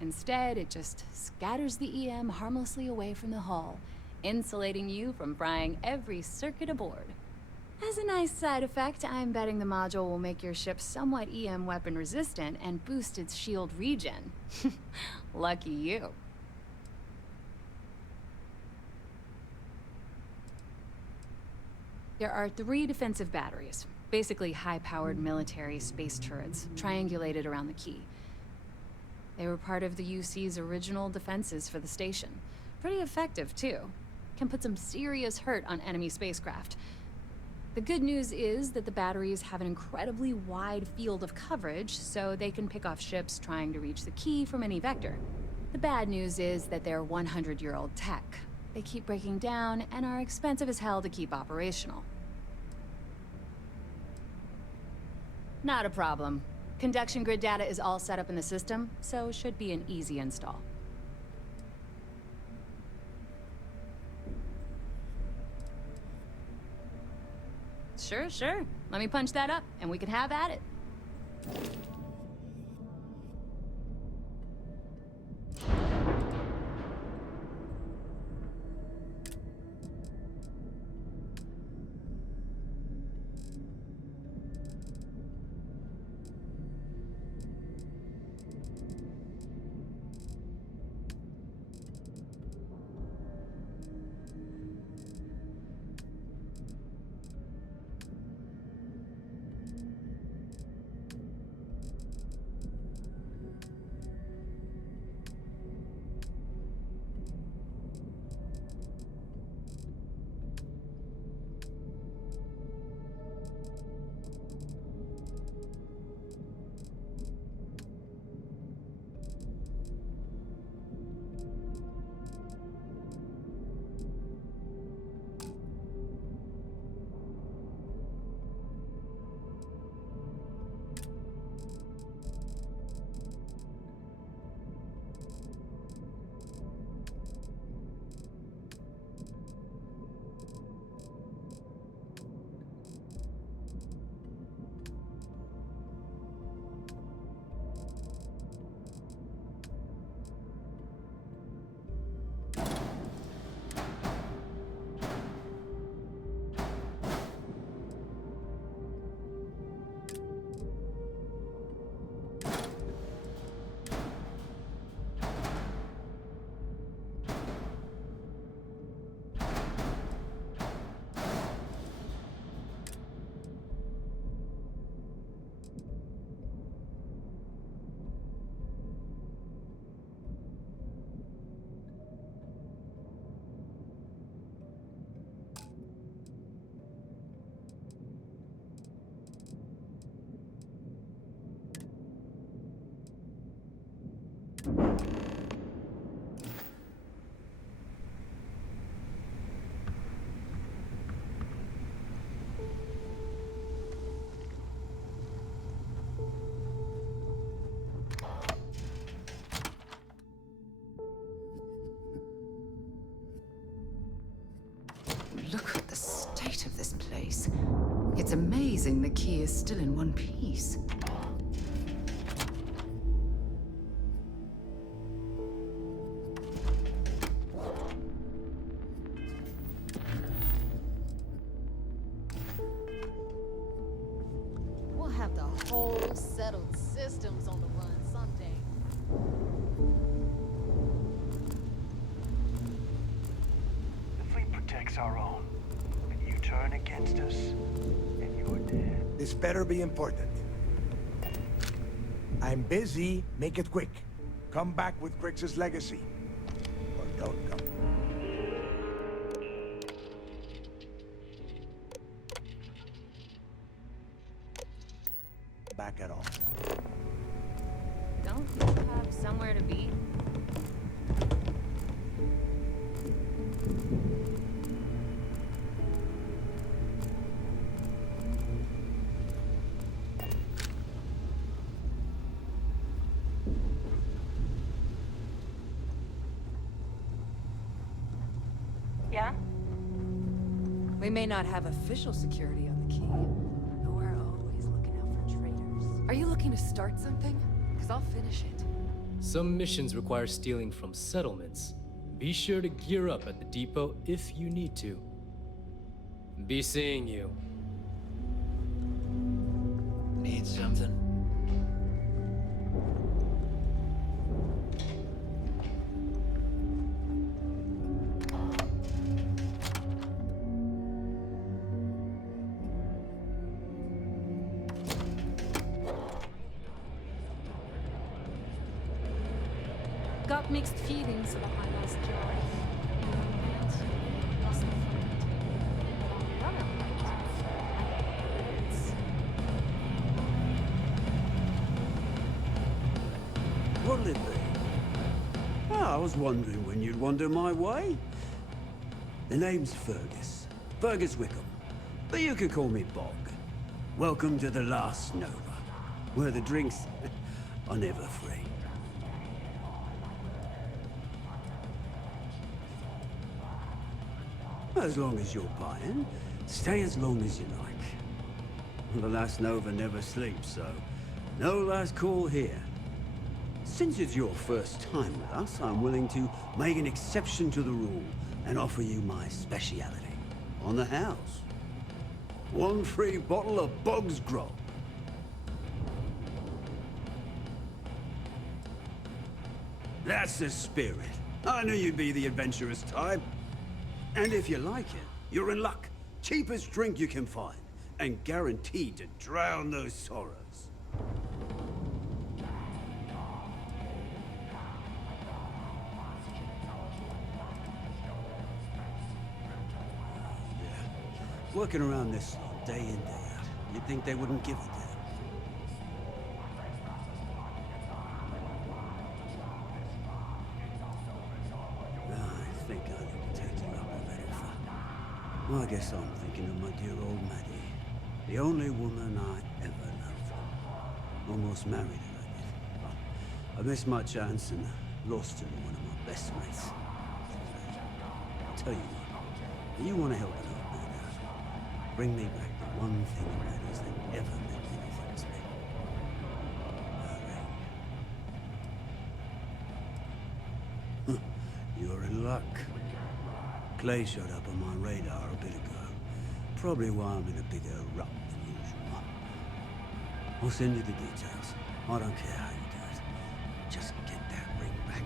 Instead, it just scatters the EM harmlessly away from the hull, insulating you from frying every circuit aboard. As a nice side effect, I'm betting the module will make your ship somewhat EM weapon resistant and boost its shield regen. Lucky you. There are 3 defensive batteries, basically high-powered military space turrets, triangulated around the key. They were part of the UC's original defenses for the station. Pretty effective, too. Can put some serious hurt on enemy spacecraft. The good news is that the batteries have an incredibly wide field of coverage, so they can pick off ships trying to reach the key from any vector. The bad news is that they're 100-year-old tech. They keep breaking down and are expensive as hell to keep operational. Not a problem. Conduction grid data is all set up in the system, so it should be an easy install. Sure. Let me punch that up, and we can have at it. look at the state of this place. It's amazing the key is still in one piece. We'll have the whole settled systems on the run someday. The fleet protects our own. And you turn against us, and you're dead. This better be important. I'm busy. Make it quick. Come back with Crix's legacy. Or don't come. Back at all. Don't you have somewhere to be? Yeah? We may not have official security on the key, but we're always looking out for traitors. Are you looking to start something? Because I'll finish it. Some missions require stealing from settlements. Be sure to gear up at the depot if you need to. Be seeing you. Need something? Got mixed feelings about my lost joy. Lost my friend. But on the other hand, it's... What'll it be? Oh, I was wondering when you'd wander my way. The name's Fergus. Fergus Wickham. But you could call me Bog. Welcome to the Last Nova, where the drinks are never free. As long as you're buying, stay as long as you like. The Last Nova never sleeps, so no last call here. Since it's your first time with us, I'm willing to make an exception to the rule and offer you my speciality on the house. 1 free bottle of Bog's Grog. That's the spirit. I knew you'd be the adventurous type. And if you like it, you're in luck. Cheapest drink you can find, and guaranteed to drown those sorrows. Yeah. Working around this lot, day in, day out. You'd think they wouldn't give a damn. I think I need to take you up on that offer. Well, I guess I'm thinking of my dear old Maddie. The only woman I ever loved. Almost married her, I did. I missed my chance and lost her to one of my best mates. I'll tell you what, you want to help an old man out. Bring me back the one thing in Maddie's that ever meant anything to me. Her ring. You're in luck. Clay showed up on my radar a bit ago. Probably why I'm in a bigger rut than usual. I'll send you the details. I don't care how you do it. Just get that ring back.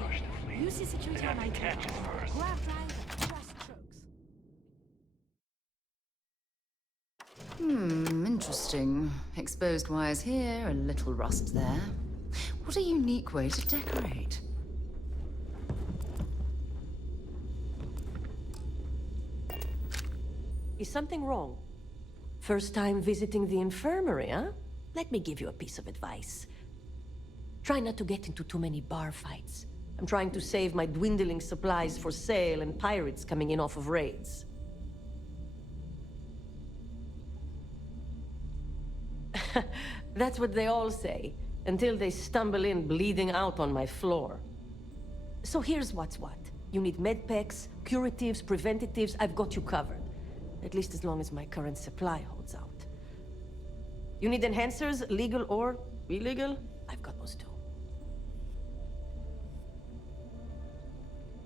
crush the fleet. You see security They'd on have my to catch team. us first. Grab driver, just strokes. Interesting. Exposed wires here, a little rust there. What a unique way to decorate. Is something wrong? First time visiting the infirmary, huh? Let me give you a piece of advice. Try not to get into too many bar fights. I'm trying to save my dwindling supplies for sale and pirates coming in off of raids. That's what they all say, until they stumble in bleeding out on my floor. So here's what's what. You need medpacks, curatives, preventatives, I've got you covered. At least as long as my current supply holds out. You need enhancers, legal or illegal? I've got those too.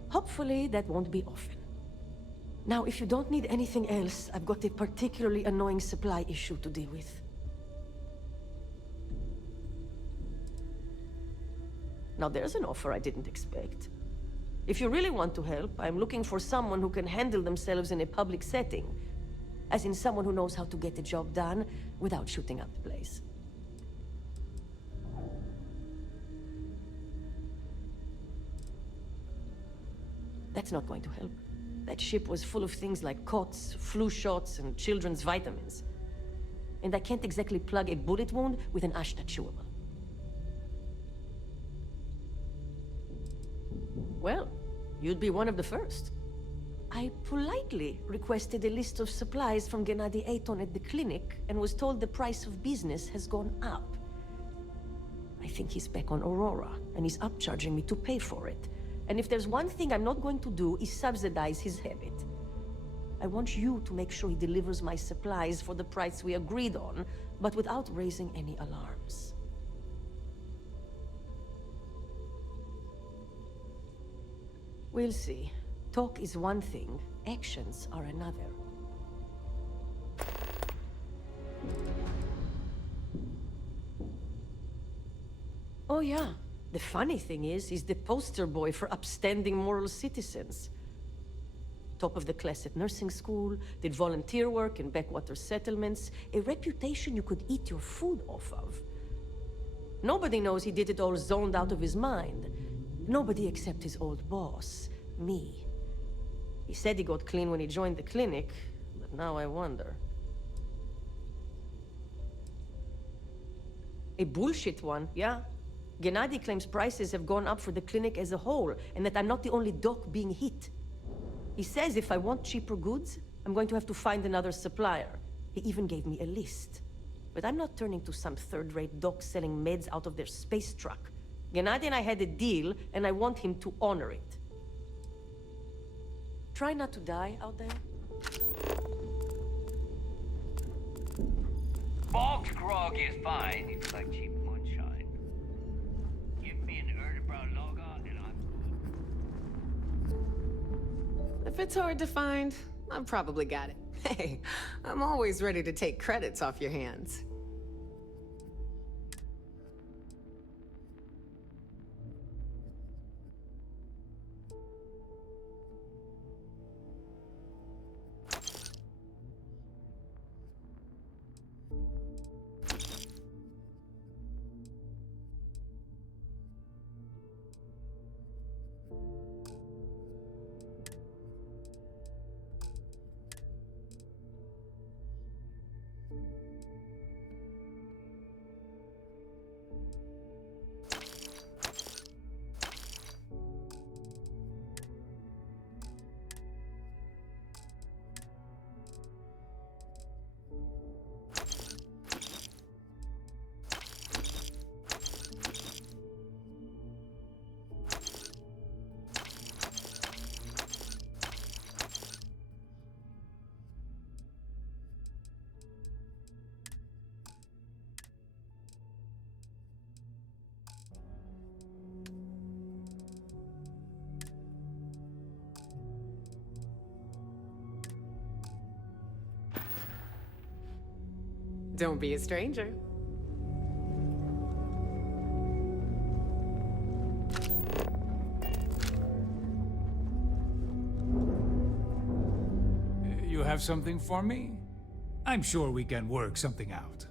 Hopefully that won't be often. Now, if you don't need anything else, I've got a particularly annoying supply issue to deal with. Now there's an offer I didn't expect. If you really want to help, I'm looking for someone who can handle themselves in a public setting. As in someone who knows how to get the job done without shooting up the place. That's not going to help. That ship was full of things like cots, flu shots, and children's vitamins. And I can't exactly plug a bullet wound with an Ashta chewable. Well, you'd be one of the first. I politely requested a list of supplies from Gennady Aton at the clinic and was told the price of business has gone up. I think he's back on Aurora, and he's upcharging me to pay for it. And if there's one thing I'm not going to do is subsidize his habit. I want you to make sure he delivers my supplies for the price we agreed on, but without raising any alarms. We'll see. Talk is one thing, actions are another. Oh yeah, the funny thing is, he's the poster boy for upstanding moral citizens. Top of the class at nursing school, did volunteer work in backwater settlements, a reputation you could eat your food off of. Nobody knows he did it all zoned out of his mind. Nobody except his old boss, me. He said he got clean when he joined the clinic, but now I wonder. A bullshit one, yeah. Gennady claims prices have gone up for the clinic as a whole, and that I'm not the only doc being hit. He says if I want cheaper goods, I'm going to have to find another supplier. He even gave me a list. But I'm not turning to some third-rate doc selling meds out of their space truck. Gennady and I had a deal, and I want him to honor it. Try not to die out there. Box grog is fine if you like cheap moonshine. Give me an Erdebrow lager and I'm good. If it's hard to find, I've probably got it. Hey, I'm always ready to take credits off your hands. Don't be a stranger. have something for me? I'm sure we can work something out.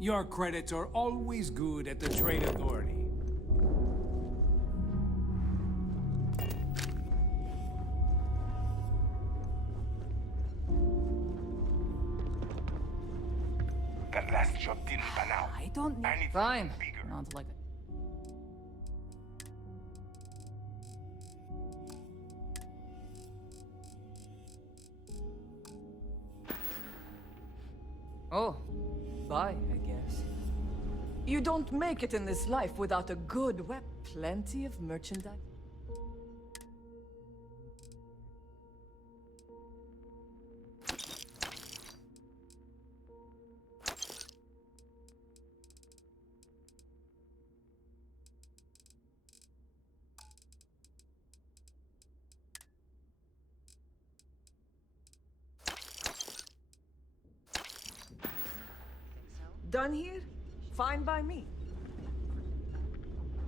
Your credits are always good at the Trade Authority. That last job didn't pan out. I don't need... Anything Fine. bigger. Not like it. Oh, bye, I guess. You don't make it in this life without a good weapon. Plenty of merchandise. Done here? Fine by me.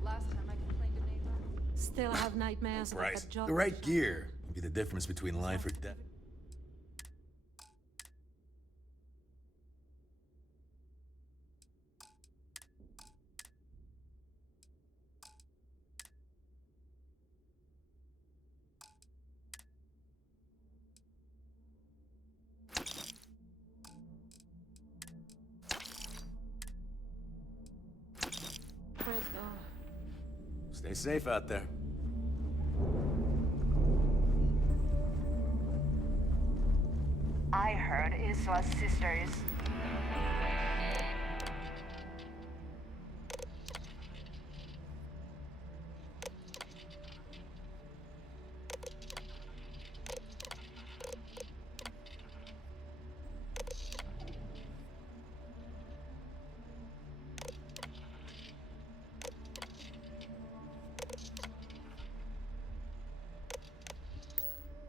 Last time I complained to neighbor. Still have nightmares about Right. that job. The right gear will be the difference between life or death. Stay safe out there. I heard Iswa's sisters.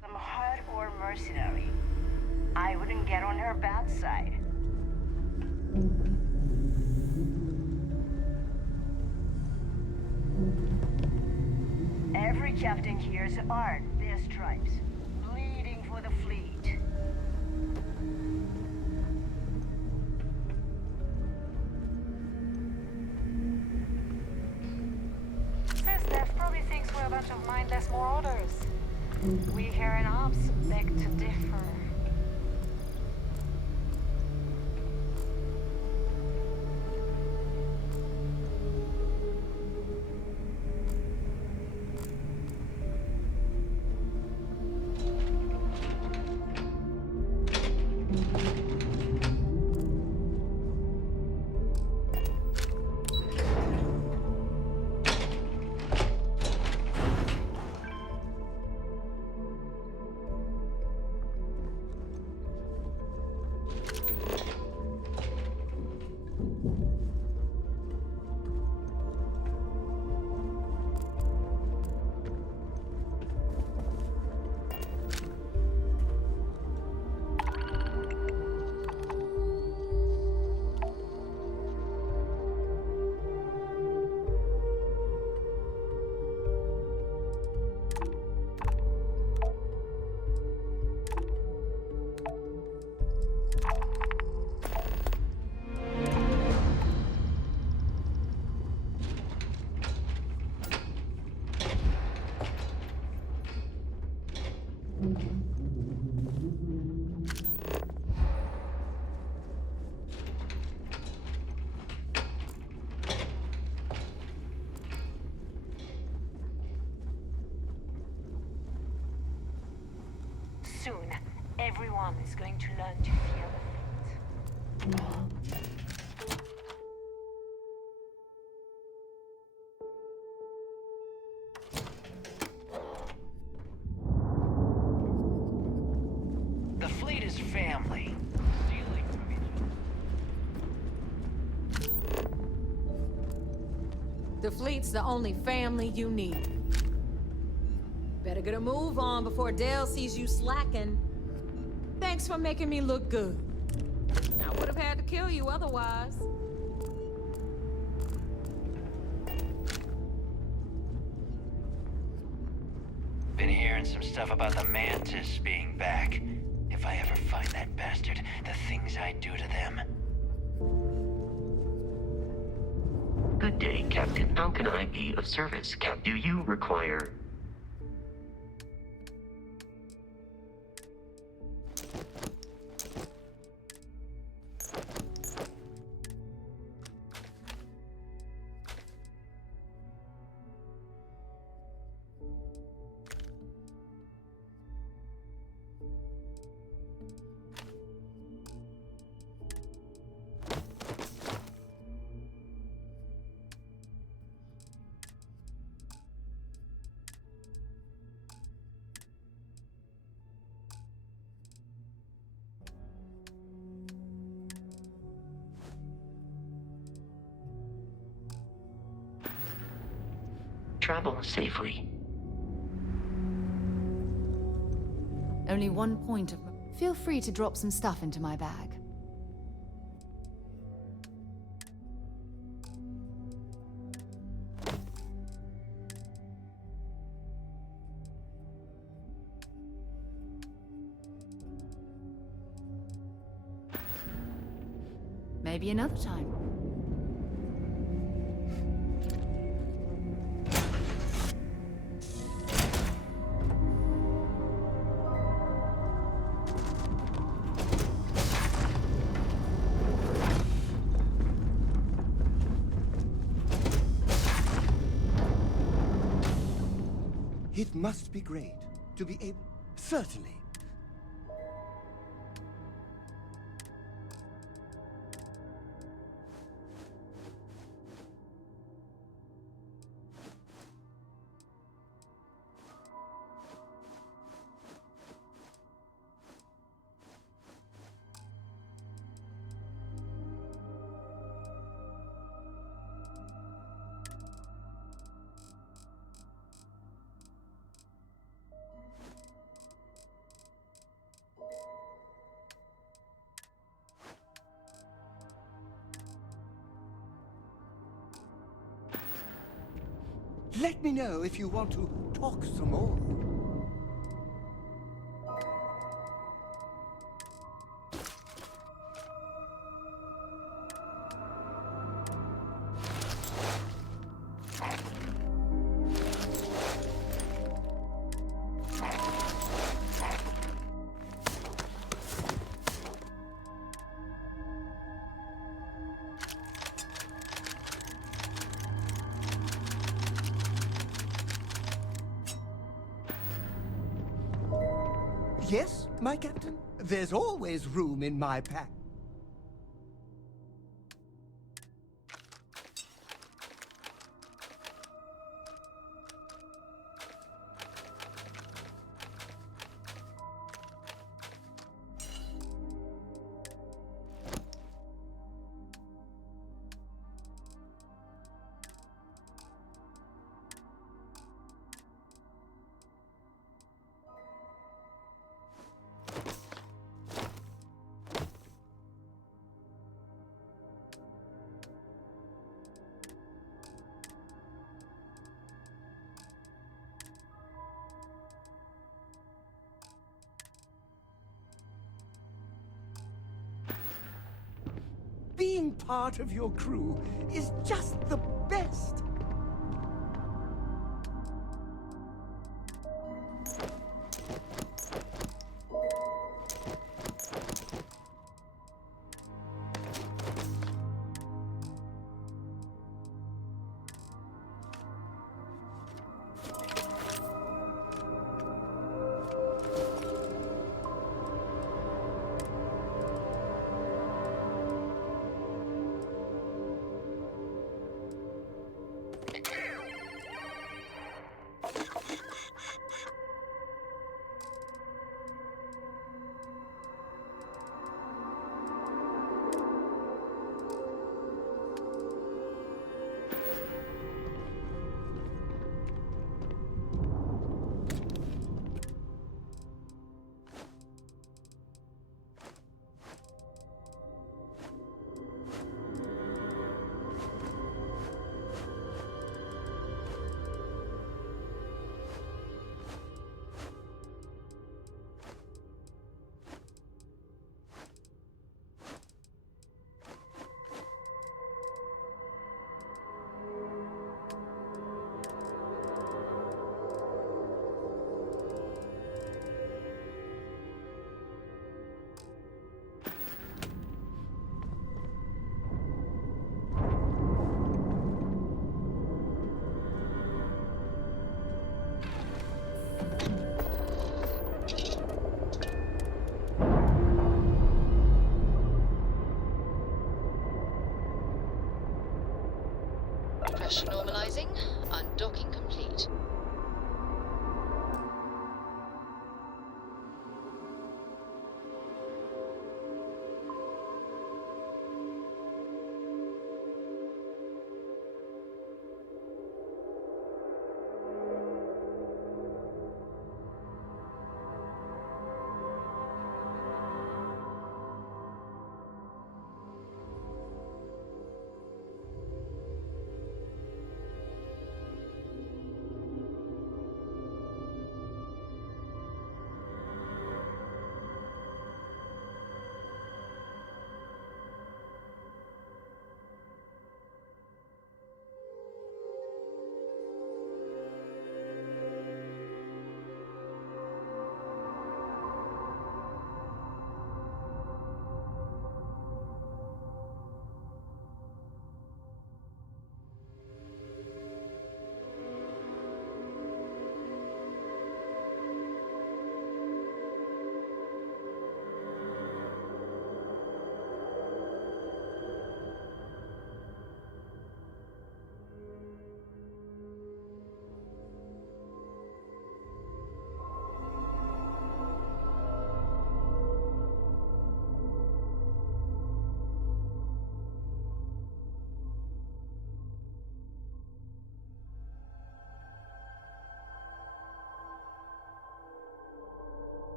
Some hardcore mercenary. I wouldn't get on her bad side. Every captain here's earned their stripes, bleeding for the fleet. Says Dev probably thinks we're a bunch of mindless marauders. We here in Ops beg to differ. Soon, everyone is going to learn to fear the fate. The fleet is family. Stealing from each other. The fleet's the only family you need. Better get a move on before Dale sees you slacking. Thanks for making me look good. I would have had to kill you otherwise. Been hearing some stuff about the Mantis being back. If I ever find that bastard, the things I do to them. Good day, Captain. How can I be of service, Cap? Do you require... Travel safely. Only one point of... Feel free to drop some stuff into my bag. Maybe another time. It must be great to be able... Certainly. Let me know if you want to talk some more. Yes, my captain. There's always room in my pack. Being part of your crew is just the best. Pressure normalizing. Undocking complete.